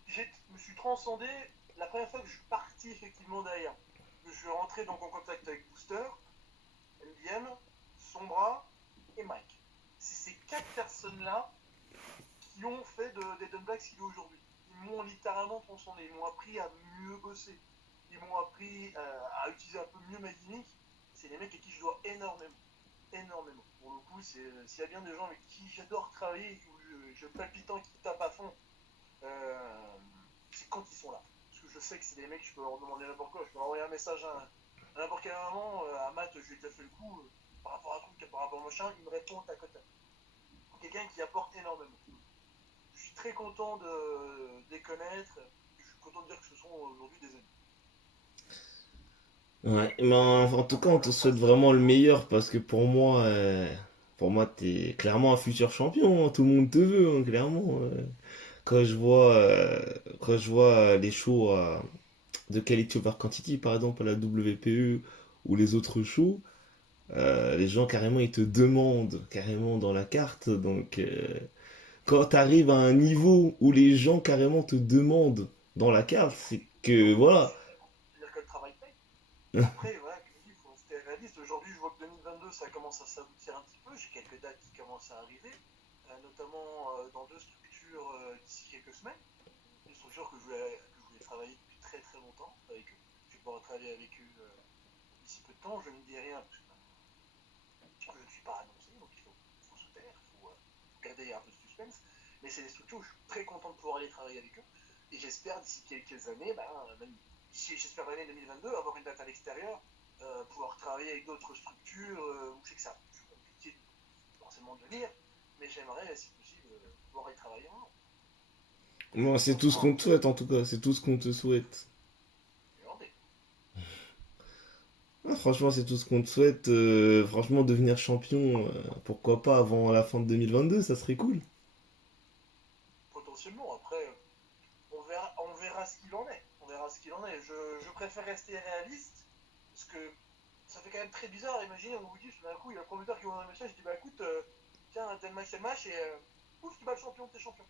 je me suis transcendé la première fois que je suis parti effectivement d'Aya. Je suis rentré donc en contact avec Booster, MDM, Sombra et Mike. C'est ces quatre personnes-là qui ont fait d'Eden Black ce qu'il est aujourd'hui. Ils m'ont littéralement transcendé, ils m'ont appris à mieux bosser, ils m'ont appris à utiliser un peu mieux ma gimmick. C'est les mecs avec qui je dois énormément. Énormément. Pour le coup, s'il y a bien des gens avec qui j'adore travailler, où je palpitant qui tape à fond, c'est quand ils sont là. Parce que je sais que c'est des mecs, je peux leur demander n'importe quoi, je peux leur envoyer un message à n'importe quel moment, à Matt, je lui ai déjà fait le coup, par rapport à un truc, par rapport au machin, il me répond tac à tac. Quelqu'un qui apporte énormément. Je suis très content de les connaître, je suis content de dire que ce sont aujourd'hui des amis. Ouais, mais en tout cas, on te souhaite vraiment le meilleur parce que pour moi, t'es clairement un futur champion, hein. Tout le monde te veut, hein, clairement. Quand je vois, quand je vois les shows de Quality Over Quantity, par exemple, à la WPE ou les autres shows, les gens carrément ils te demandent carrément dans la carte. Donc, quand t'arrives à un niveau où les gens carrément te demandent dans la carte, c'est que voilà. C'est-à-dire que le travail paye. Après, voilà, comme je dis, il faut rester réaliste. Aujourd'hui, je vois que 2022, ça commence à s'aboutir un petit peu. J'ai quelques dates qui commencent à arriver, notamment dans deux structures d'ici quelques semaines. Des structures que je voulais travailler depuis très très longtemps avec eux. Je vais pouvoir travailler avec eux d'ici peu de temps. Je ne dis rien parce que je ne suis pas annoncé, donc faut se taire, il faut garder un peu de suspense. Mais c'est des structures où je suis très content de pouvoir aller travailler avec eux. Et j'espère d'ici quelques années, même j'espère l'année 2022, avoir une date à l'extérieur, pouvoir travailler avec d'autres structures où je sais que ça c'est compliqué forcément de venir, mais j'aimerais, si possible, pouvoir y travailler en Moi, c'est tout ce qu'on te souhaite en tout cas, c'est tout ce qu'on te souhaite. Irlandais. Ah, franchement, c'est tout ce qu'on te souhaite. Franchement, devenir champion, pourquoi pas avant la fin de 2022, ça serait cool. Potentiellement, après, on verra ce qu'il en est. On verra ce qu'il en est. Je préfère rester réaliste, parce que ça fait quand même très bizarre. Imaginez, on vous dit, tout d'un coup, il y a un promoteur qui vous envoie un message, il dit, bah écoute, tiens, tel match, et ouf, tu bats le champion, t'es champion.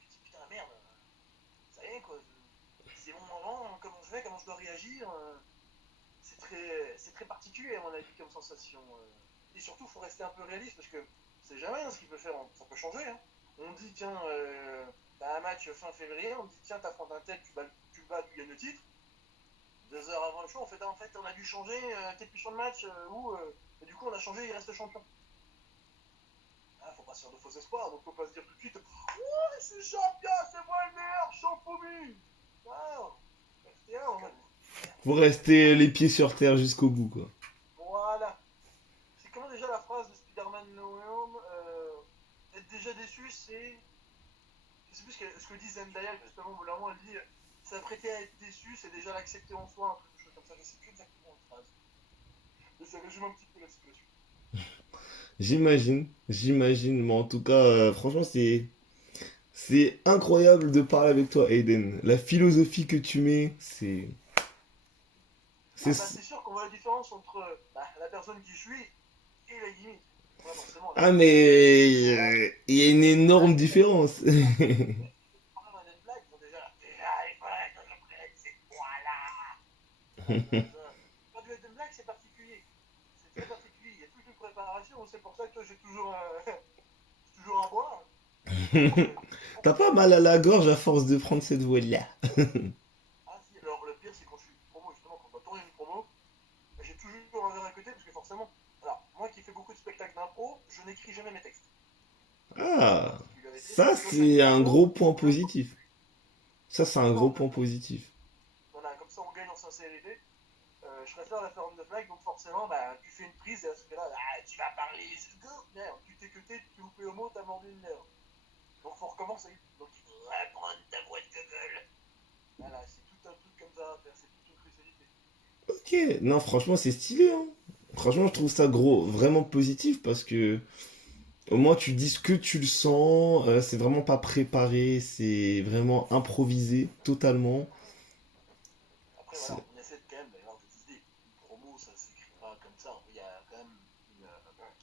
Je dis, putain, merde, ça y est, quoi. C'est mon moment, comment je vais, comment je dois réagir. C'est très particulier, à mon avis, comme sensation. Et surtout, il faut rester un peu réaliste, parce que c'est jamais hein, ce qu'il peut faire, ça peut changer. Hein. On dit, tiens, t'as un match fin février, on dit, tiens, t'affrontes un tel, tu le bats, tu gagnes le titre. 2 heures avant le show, en fait, on a dû changer, t'es plus sur le match, et du coup, on a changé, il reste champion. Ah, faut pas se faire de faux espoirs, donc faut pas se dire tout de suite, ouais, je suis champion, c'est moi le meilleur, champion. Non, restez un, Faut rester les pieds sur terre jusqu'au bout, quoi. voilà. C'est comment déjà la phrase de Spider-Man No Way Home être déjà déçu, c'est. Je sais plus ce que dit Zendaya, justement, au bout d'un moment, elle dit s'apprêter à être déçu, c'est déjà l'accepter en soi, un truc, chose comme ça. Je sais plus exactement la phrase. Mais ça résume un petit peu la situation. J'imagine, mais en tout cas, franchement, c'est incroyable de parler avec toi, Aiden. La philosophie que tu mets, Ah bah, c'est, c'est sûr qu'on voit la différence entre la personne qui je suis et la gimmick. Ouais, forcément, la ah, gimmick, mais voilà. il y a une énorme différence. Parler d'un blague, ils sont déjà là. Il faudrait que je prenne ces points-là. Ah, ça. Quand tu es une blague, c'est particulier. C'est très particulier. Il y a toute une préparation. C'est pour ça que toi, j'ai toujours, toujours à boire. T'as pas mal à la gorge à force de prendre cette voix-là. Ah si, alors le pire, c'est quand je suis promo, justement, quand on va tourner une promo, j'ai toujours un verre à côté, parce que forcément, alors, moi qui fais beaucoup de spectacles d'impro, je n'écris jamais mes textes. Ah, Particularité. ça Comme ça, c'est un on gros point gagne positif. Ça c'est un gros point positif. voilà, comme ça, on gagne en sincérité. Je préfère la forme de flag, donc forcément, bah, tu fais une prise, et à ce que là, ah, tu vas parler, go, merde, tu t'es cuté, tu t'es loupé au mot, t'as mordu une lèvre. Donc faut recommencer. Donc il faut apprendre ta voix de gueule. Voilà, c'est tout un truc comme ça à faire, c'est toute une spécialité. Ok, non franchement c'est stylé, hein. Franchement je trouve ça gros, vraiment positif parce que au moins tu dis ce que tu le sens, c'est vraiment pas préparé, c'est vraiment improvisé totalement. Après C'est- voilà, on essaie de quand même d'avoir des idées. Une promo, ça s'écrit pas comme ça. Il y a quand même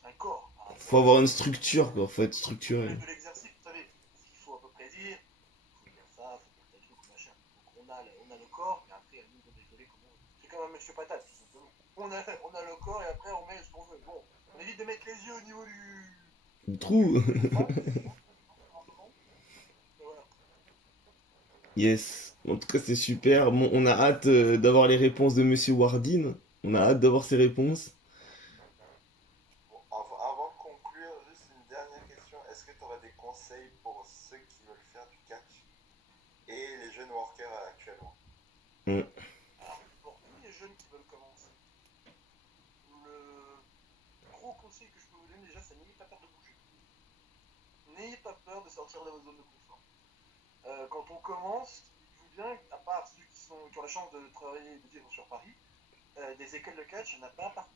un corps à Faut avoir. avoir une structure quoi, faut être Il faut structuré. même de l'exercice, vous savez. Ce qu'il faut à peu près dire, il faut dire ça, il faut dire tel truc, machin. Donc on a le corps, et après à nous de décoller comme on veut. C'est comme un monsieur patate, tout simplement. On a le corps et après on met ce qu'on veut. Bon, on évite de mettre les yeux au niveau Trou. du crâne, simplement. Et voilà. Yes. En tout cas c'est super. Bon, on a hâte d'avoir les réponses de Monsieur Wardin. On a hâte d'avoir ses réponses. Bon, avant de conclure, juste une dernière question. Est-ce que tu aurais des conseils pour ceux qui veulent faire du catch et les jeunes workers actuellement? Mm. Alors, pour tous les jeunes qui veulent commencer, le gros conseil que je peux vous donner déjà, c'est n'ayez pas peur de bouger. N'ayez pas peur de sortir de votre zone de confort. Quand on commence, dites-vous bien, à part ceux qui ont la chance de travailler, de vivre sur Paris, des écoles de catch, il n'y en a pas partout.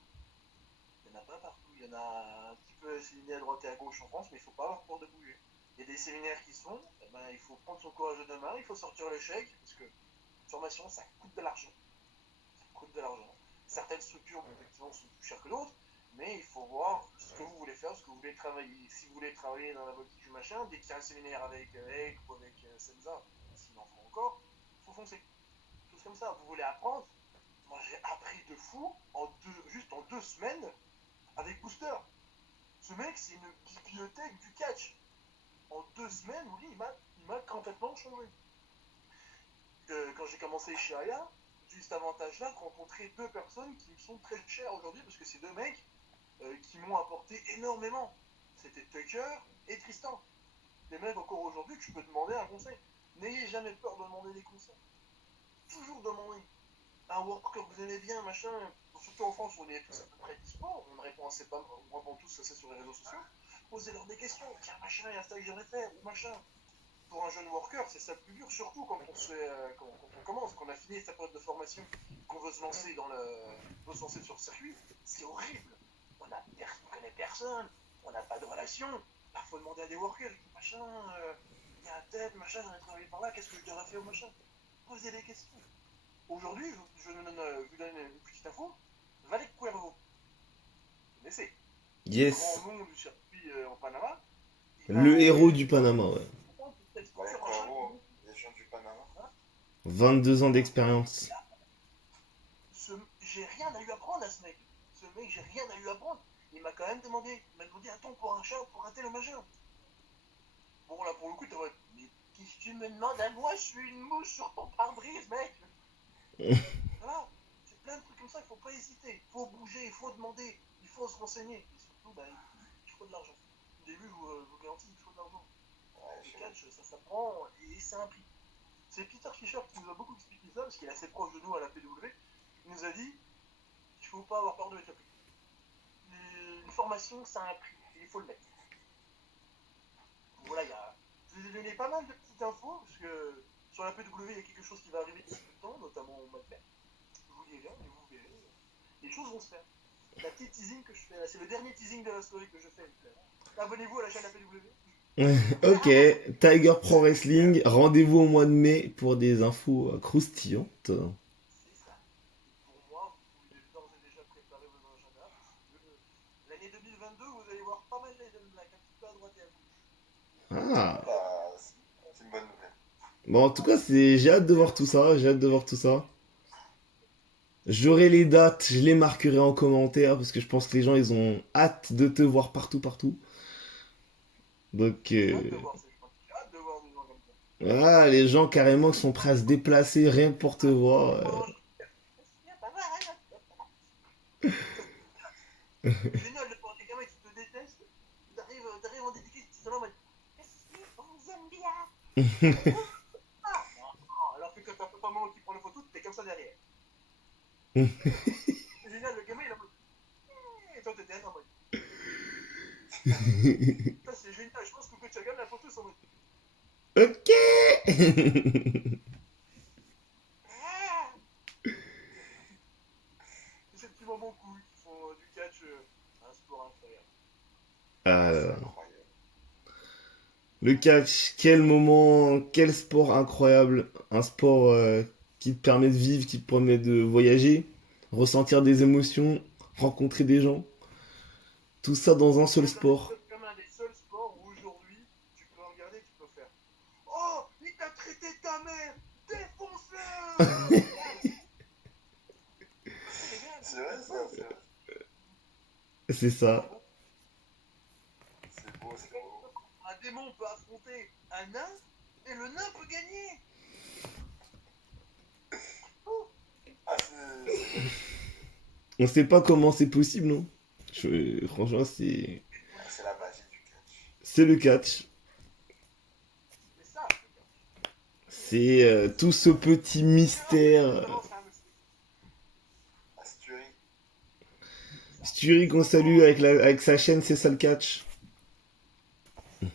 Il n'y en a pas partout. Il y en a un petit peu séminaires à droite et à gauche en France, mais il ne faut pas avoir peur de bouger. Il y a des séminaires qui sont, eh ben, il faut prendre son courage de main, il faut sortir le chèque, parce que formation, ça coûte de l'argent. Ça coûte de l'argent. Certaines structures, bon, effectivement, sont plus chères que d'autres, mais il faut voir ce que vous voulez faire, ce que vous voulez travailler. Si vous voulez travailler dans la boutique du machin, dès qu'il y a un séminaire avec Ek ou avec Senza, s'il en faut encore, il faut foncer. Tout comme ça. Vous voulez apprendre? Moi, j'ai appris de fou juste en 2 semaines avec Booster. Ce mec, c'est une bibliothèque du catch. En 2 semaines, oui, il m'a complètement changé. Quand j'ai commencé chez Aya, j'ai eu cet avantage-là de rencontrer deux personnes qui me sont très chères aujourd'hui parce que c'est deux mecs qui m'ont apporté énormément. C'était Tucker et Tristan. Des mecs encore aujourd'hui que je peux demander un conseil. N'ayez jamais peur de demander des conseils. Toujours demander. Un worker que vous aimez bien, machin, surtout en France où on est tous à peu près dispo, on répond tous assez sur les réseaux sociaux. Posez-leur des questions. Tiens, machin, il y a ça que j'aimerais faire, ou machin. Pour un jeune worker, c'est ça le plus dur, surtout quand on commence, qu'on a fini sa période de formation, qu'on veut se lancer sur le circuit, c'est horrible. On connaît personne, on n'a pas de relation. Il faut demander à des workers, machin, il y a un tel, machin, j'en ai travaillé par là, qu'est-ce que je devrais faire au machin? Posez des questions. Aujourd'hui, je vous donne une petite info. Valek Cuervo, vous connaissez, grand Yes. nom du circuit en Panama, il Le a héros du Panama, ouais. cette Ouais, structure, machin, Cuervo, les gens du Panama. hein, 22 ans d'expérience. j'ai rien à lui apprendre à ce mec. Ce mec, j'ai rien à lui apprendre. Il m'a quand même demandé, attends, pour un chat, pour un tel machin. Bon, là, pour le coup, t'es vrai, mais qu'est-ce que tu me demandes à moi? Je suis une mouche sur ton pare-brise, mec. Voilà, c'est plein de trucs comme ça, il faut pas hésiter. Il faut bouger, il faut demander, il faut se renseigner. Et surtout, bah, il faut de l'argent. Au début, je vous garantis, il faut de l'argent. Ouais, Le catch, ça s'apprend et c'est un prix. C'est Peter Fischer qui nous a beaucoup expliqué ça, parce qu'il est assez proche de nous à la PW. Il nous a dit, il faut pas avoir peur de mettre le prix. Une formation, ça a un prix, et il faut le mettre. Voilà, je vous ai donné pas mal de petites infos, parce que sur la PW, il y a quelque chose qui va arriver d'ici peu de temps, notamment au mois de mai. Je vous dis rien, mais vous verrez. Les choses vont se faire. La petite teasing que je fais là, c'est le dernier teasing de la story que je fais. Abonnez-vous à la chaîne APW. Ok, Tiger Pro Wrestling, rendez-vous au mois de mai pour des infos croustillantes. C'est ça. Et pour moi, vous pouvez d'ores et déjà préparer vos agendas. L'année 2022, vous allez voir pas mal d'Eden Black, un petit peu à droite et à gauche. Ah, bah, c'est une bonne nouvelle. bon, en tout cas, j'ai hâte de voir tout ça, j'ai hâte de voir tout ça. J'aurai les dates, je les marquerai en commentaire parce que je pense que les gens ils ont hâte de te voir partout, partout. Donc, J'ai hâte de voir ces gens. J'ai hâte de voir des gens comme ça. voilà, les gens carrément qui sont prêts à se déplacer rien que pour te voir. C'est génial de voir des gamins qui te détestent. T'arrives en dédicace, tu te dis, Ah, non, alors que quand t'as pas maman qui prend la photo, t'es comme ça derrière. C'est génial, le gamin il a mode. Et toi t'es derrière en mode. Ça c'est génial, je pense que quand tu regardes la photo, c'est en mode. Ok. Ah, c'est ces petits moments cool qui font du catch un sport incroyable. Ah, Ah, là c'est là. incroyable. Le catch, quel moment, quel sport incroyable. Un sport qui te permet de vivre, qui te permet de voyager, ressentir des émotions, rencontrer des gens. Tout ça dans un seul sport. Comme un des seuls sports où aujourd'hui tu peux regarder, tu peux faire. Oh, il t'a traité ta mère, défonce-le. C'est génial, C'est vrai, ça, c'est vrai. C'est c'est pas ça. bon. C'est beau, C'est c'est comme beau. un démon peut affronter un nain et le nain peut gagner. Oh, Ah, c'est magnifique. On sait pas comment c'est possible, non? Franchement, Ah, c'est la magie du catch. c'est le catch. c'est ça le catch. C'est tout ce petit C'est un peu une mystère. référence à un monsieur. Asturie. C'est ça. Sturi qu'on salue Oh, avec sa chaîne C'est ça le catch.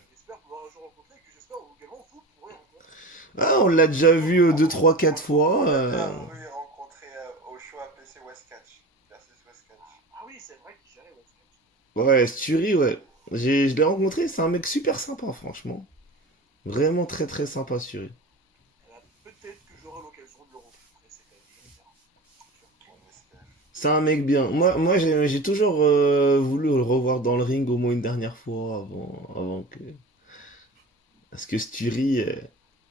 j'espère pouvoir un jour rencontrer et que j'espère également vous pourrez rencontrer. Ah, on l'a déjà vu 2, 3, 4 fois. On l'a déjà rencontré au show APC West Catch. Versus West Catch. Ah oui, c'est vrai qu'il gérait West Catch. Ouais, Sturi, ouais. Je l'ai rencontré, c'est un mec super sympa, franchement. Vraiment très très sympa, Sturi. Peut-être que j'aurai l'occasion de le rencontrer cette année, j'espère. On espère. C'est un mec bien. Moi j'ai toujours voulu le revoir dans le ring au moins une dernière fois avant que. Parce que Sturi,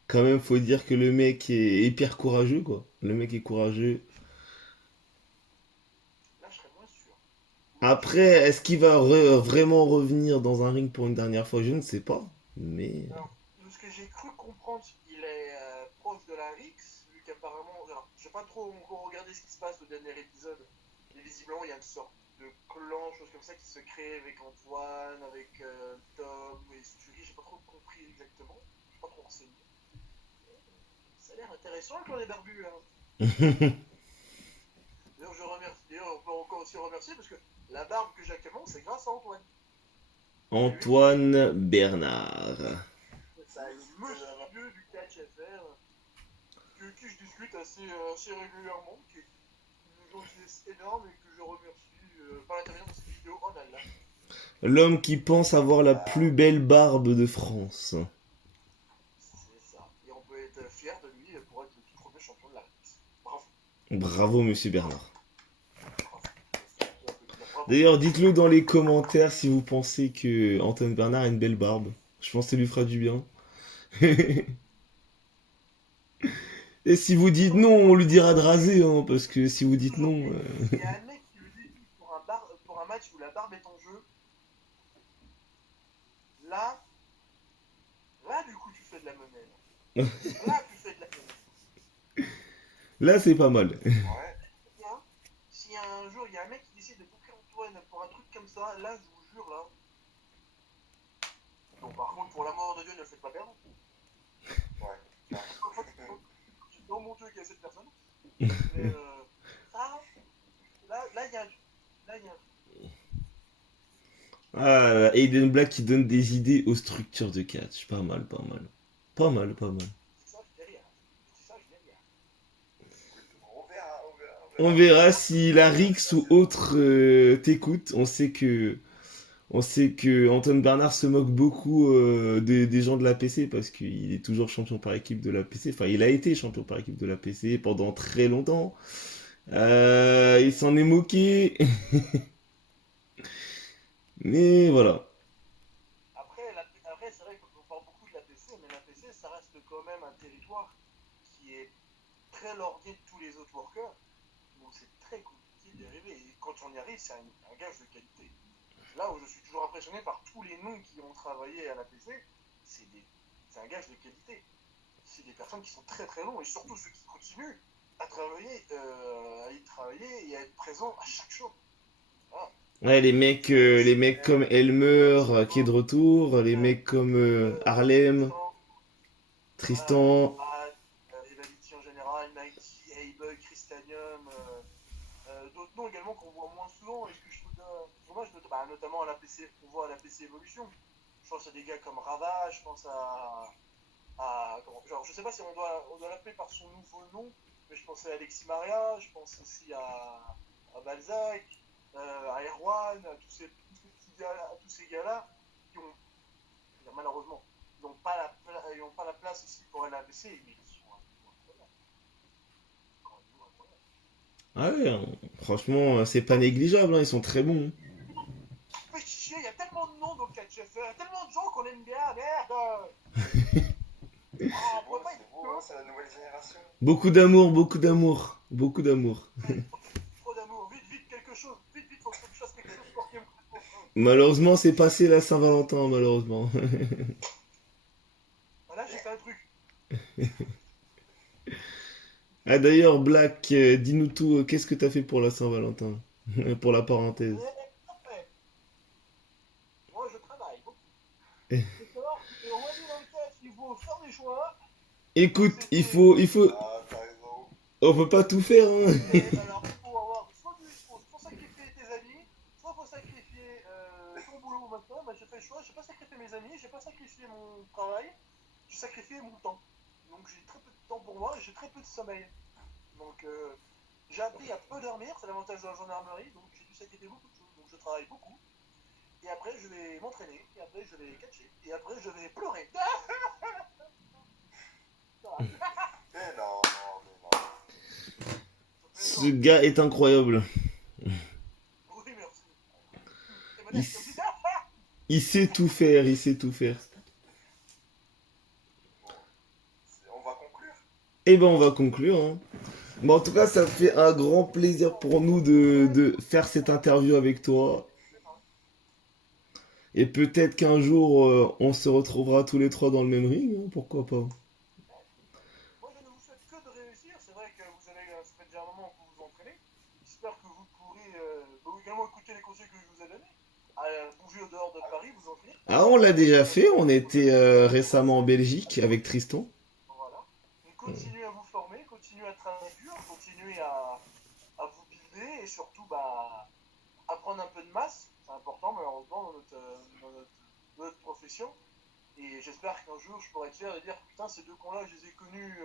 quand même, faut dire que le mec est hyper courageux, quoi. Le mec est courageux. Là, je serais moins sûr. Ou là, je Après, serais moins est-ce sûr. qu'il va vraiment revenir dans un ring pour une dernière fois? Je ne sais pas. Mais. Alors, de ce que j'ai cru comprendre, il est proche de la Rix, vu qu'apparemment. Alors, j'ai pas trop encore regardé ce qui se passe au dernier épisode, mais visiblement, il y a une sorte de clan, chose comme ça, qui se crée avec Antoine, avec Tom et Sturi. J'ai pas trop compris exactement. Je suis pas trop renseigné. Ça a l'air intéressant le clan des barbus, hein. D'ailleurs, je remercie. D'ailleurs, on peut encore aussi remercier parce que la barbe que j'ai actuellement, c'est grâce à Antoine. C'est lui Antoine Bernard. c'est le monsieur du catch FR qui je discute assez régulièrement, qui est une gentillesse énorme et que je remercie par l'intermédiaire de cette vidéo. Oh là là, L'homme qui pense avoir la plus Ah, belle barbe de France. c'est ça. Et on peut être fier de lui pour être le tout premier champion de la Rix. Bravo, Bravo, monsieur Bernard. bravo. C'est ce qu'on peut dire. Bravo. D'ailleurs, dites-le dans les commentaires si vous pensez que Antoine Bernard a une belle barbe. Je pense que ça lui fera du bien. Et si vous dites non, on lui dira de raser, hein, parce que si vous dites non. Il y a un mec qui me dit pour un match où la barbe est en jeu, là, là du coup tu fais de la monnaie. Là tu fais de la monnaie. Là, c'est pas mal. ouais. Bien. Si un jour il y a un mec qui décide de boucler Antoine pour un truc comme ça, là je vous jure là. Bon par contre pour l'amour de Dieu ne le faites pas perdre. Ouais. C'est dans mon Dieu qu'il y a cette personne. Mais ça, là il y a un truc. Là il y a un truc. Ah, Aiden Black qui donne des idées aux structures de catch. Pas mal, pas mal. Pas mal, pas mal. C'est ça je dis rien. C'est ça je dis rien. Écoute, on verra, on verra, on On verra. verra si la Rix ou autre t'écoute. On sait que Antoine Bernard se moque beaucoup des gens de la PC parce qu'il est toujours champion par équipe de la PC. Enfin, il a été champion par équipe de la PC pendant très longtemps. Il s'en est moqué. Mais voilà. Après c'est vrai qu'on parle beaucoup de la PC, mais la PC ça reste quand même un territoire qui est très lorgné de tous les autres workers. Donc c'est très compliqué d'y arriver. Et quand on y arrive, c'est un gage de qualité. Là où je suis toujours impressionné par tous les noms qui ont travaillé à la PC, c'est un gage de qualité. C'est des personnes qui sont très très longs et surtout ceux qui continuent à y travailler et à être présents à chaque show. Voilà. Ouais, les mecs comme Elmer qui est de retour, les Euh, mecs comme Harlem. Tristan. Evality en général, Nike, A-Bug, Crystanium, d'autres noms également qu'on voit moins souvent, et ce que je trouve dommage, notamment à la PC, on voit à la PC Evolution. Je pense à des gars comme Rava, je pense genre, je sais pas si on doit l'appeler par son nouveau nom, mais je pense à Alexis Maria, je pense aussi à Balzac, à Erwan, à tous ces petits gars, à tous ces gars-là qui ont, malheureusement, ils n'ont pas, la place aussi pour aller à la PC, mais ils sont incroyables. Ah ouais, hein. Franchement, c'est pas négligeable, hein, ils sont très bons. Fais chier, il y a tellement de noms dans le catch FR, il y a tellement de gens qu'on aime bien, merde. C'est beau, hein, c'est la nouvelle génération. Beaucoup d'amour, beaucoup d'amour, beaucoup d'amour. Trop d'amour, vite, quelque chose, vite, faut que je fasse quelque chose pour qu'il me prenne. Malheureusement, c'est passé la Saint-Valentin, malheureusement. Voilà, j'ai fait un truc. Ah d'ailleurs, Black, dis-nous tout, qu'est-ce que t'as fait pour la Saint-Valentin? Pour la parenthèse. Parfait. Moi, je travaille beaucoup. D'accord. Et on va dire dans le cas, il faut faire des choix. Écoute, il faut... Ah, t'as raison. On peut pas tout faire, hein. Alors, il faut avoir soit faut sacrifier tes amis, soit faut sacrifier ton boulot maintenant. Bah, j'ai fait le choix, j'ai pas sacrifié mes amis, j'ai pas sacrifié mon travail, j'ai sacrifié mon temps. Donc j'ai très peu de temps pour moi et j'ai très peu de sommeil. Donc j'ai appris à peu dormir, c'est l'avantage de la gendarmerie, donc j'ai dû sacrifier beaucoup de choses. Donc je travaille beaucoup. Et après je vais m'entraîner, et après je vais catcher, et après je vais pleurer. Mais non. Ce gars est incroyable. Oui, merci. C'est modeste comme ça. Il sait tout faire, il sait tout faire. On va conclure. Eh ben, on va conclure, hein. Bon, en tout cas, ça fait un grand plaisir pour nous de faire cette interview avec toi. Et peut-être qu'un jour, on se retrouvera tous les trois dans le même ring, hein, pourquoi pas. Moi, je ne vous souhaite que de réussir. C'est vrai que ça fait déjà un moment que vous vous entraînez. J'espère que vous pourrez également écouter les conseils que je vous ai donnés. Bouger au dehors de Paris, vous entraîner. Ah, on l'a déjà fait, on était récemment en Belgique avec Tristan. Voilà. Donc, continuez à vous former, continuez à travailler dur, continuez à vous builder et surtout à prendre un peu de masse. C'est important, malheureusement, dans notre profession. Et j'espère qu'un jour, je pourrai être fier de dire putain, ces deux cons-là, je les ai connus,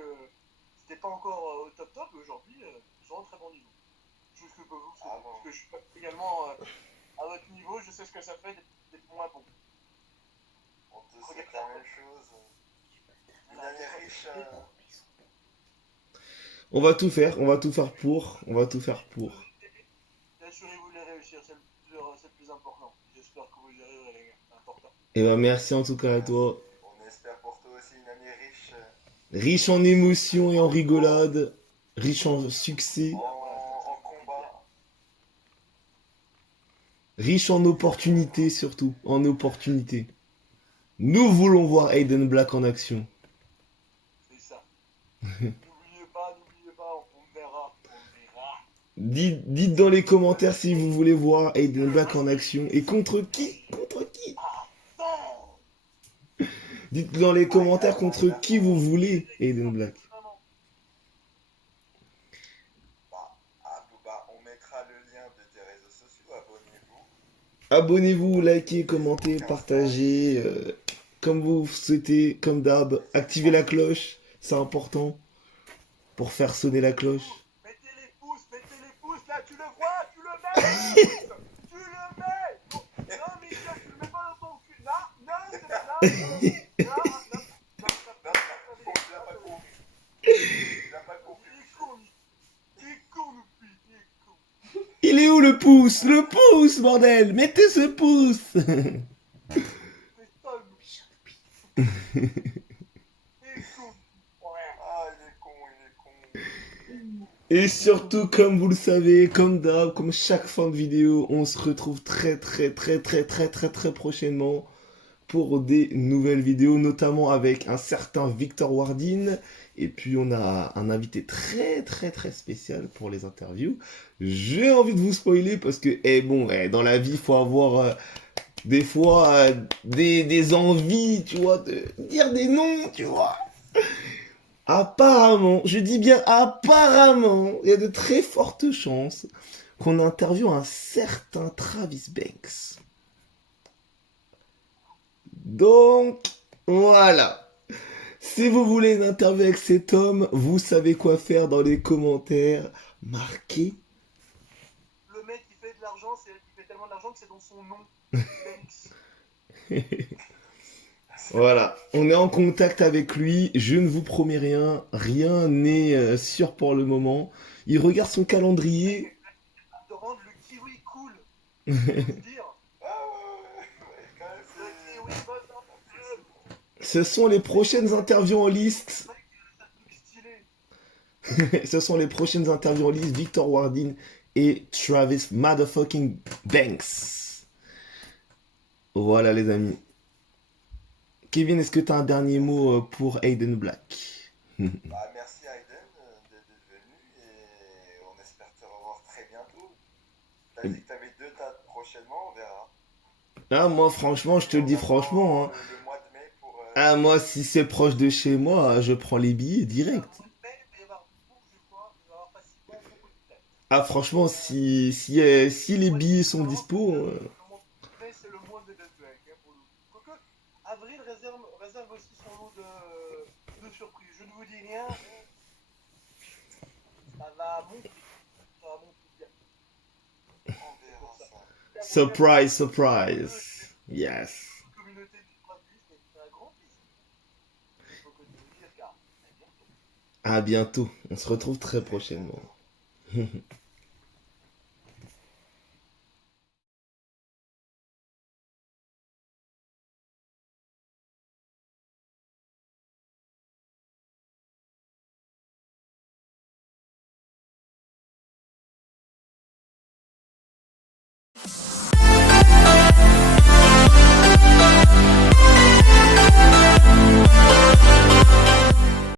c'était pas encore au top, et aujourd'hui, ils sont au très bon niveau. Chose que vous, parce que je suis également à votre niveau, je sais ce que ça fait d'être moins bon. On te souhaite la même chose. Une année riche. On va tout faire pour. Assurez-vous de les réussir, c'est le plus important. J'espère que vous y arriverez, les gars, c'est important. Et ben, merci en tout cas à toi. On espère pour toi aussi une année riche. Riche en émotions et en rigolade, riche en succès, En combat. riche en opportunités surtout, en opportunités. Nous voulons voir Aiden Black en action. C'est ça. N'oubliez pas, on verra. Dites dans les commentaires si vous voulez voir Aiden Black en action. Et contre qui? Dites dans les commentaires contre qui vous voulez Aiden Black. On mettra le lien de tes réseaux sociaux, abonnez-vous. Abonnez-vous, likez, commentez, partagez, comme vous souhaitez, comme d'hab. Activez la cloche, c'est important pour faire sonner la cloche. Mettez les pouces, là, tu le vois, tu le mets. Tu le mets. Non, Michel, tu le mets pas dans ton cul. Non. Il est où le pouce? Le pouce, bordel! Mettez ce pouce! Et surtout, comme vous le savez, comme d'hab, comme chaque fin de vidéo, on se retrouve très prochainement pour des nouvelles vidéos, notamment avec un certain Victor Wardin. Et puis on a un invité très spécial pour les interviews. J'ai envie de vous spoiler parce que, dans la vie, il faut avoir des fois des envies, tu vois, de dire des noms, tu vois. apparemment, je dis bien apparemment, il y a de très fortes chances qu'on interviewe un certain Travis Banks. Donc, voilà. Si vous voulez une interview avec cet homme, vous savez quoi faire dans les commentaires. Marquez. Le mec qui fait de l'argent, il fait tellement d'argent que c'est dans son nom. Banks. Voilà, on est en contact avec lui, je ne vous promets rien, rien n'est sûr pour le moment. Il regarde son calendrier. De rendre le kiwi cool. Dire. Ah ouais, quand même, Le kiwi boss dans mon club. Ce sont les prochaines interviews en liste. Mec, ça truc stylé. Ce sont les prochaines interviews en liste. Victor Wardin et Travis motherfucking Banks. Voilà les amis. Kevin, est-ce que tu as un dernier mot pour Aiden Black? Bah, merci Aiden d'être venu et on espère te revoir très bientôt. T'as dit que t'avais 2 dates prochainement, on verra. Ah, moi franchement, je te le dis franchement. Hein. Le mois de mai pour. Ah, moi, si c'est proche de chez moi, je prends les billets direct. Il va y avoir beaucoup de fois, il va y avoir facilement beaucoup de têtes. Ah, franchement, si les billets sont dispo. Mais c'est le mois de Deadback, hein, pour le coup. Quoique, Avril réserve aussi son lot de surprises. Je ne vous dis rien, mais ça va monter. Ça va monter bien. On verra ça. Surprise, surprise. Yes. Communauté du Travis, et c'est un grand plaisir. Il faut que je vous dise, car à bientôt. À bientôt. On se retrouve très prochainement.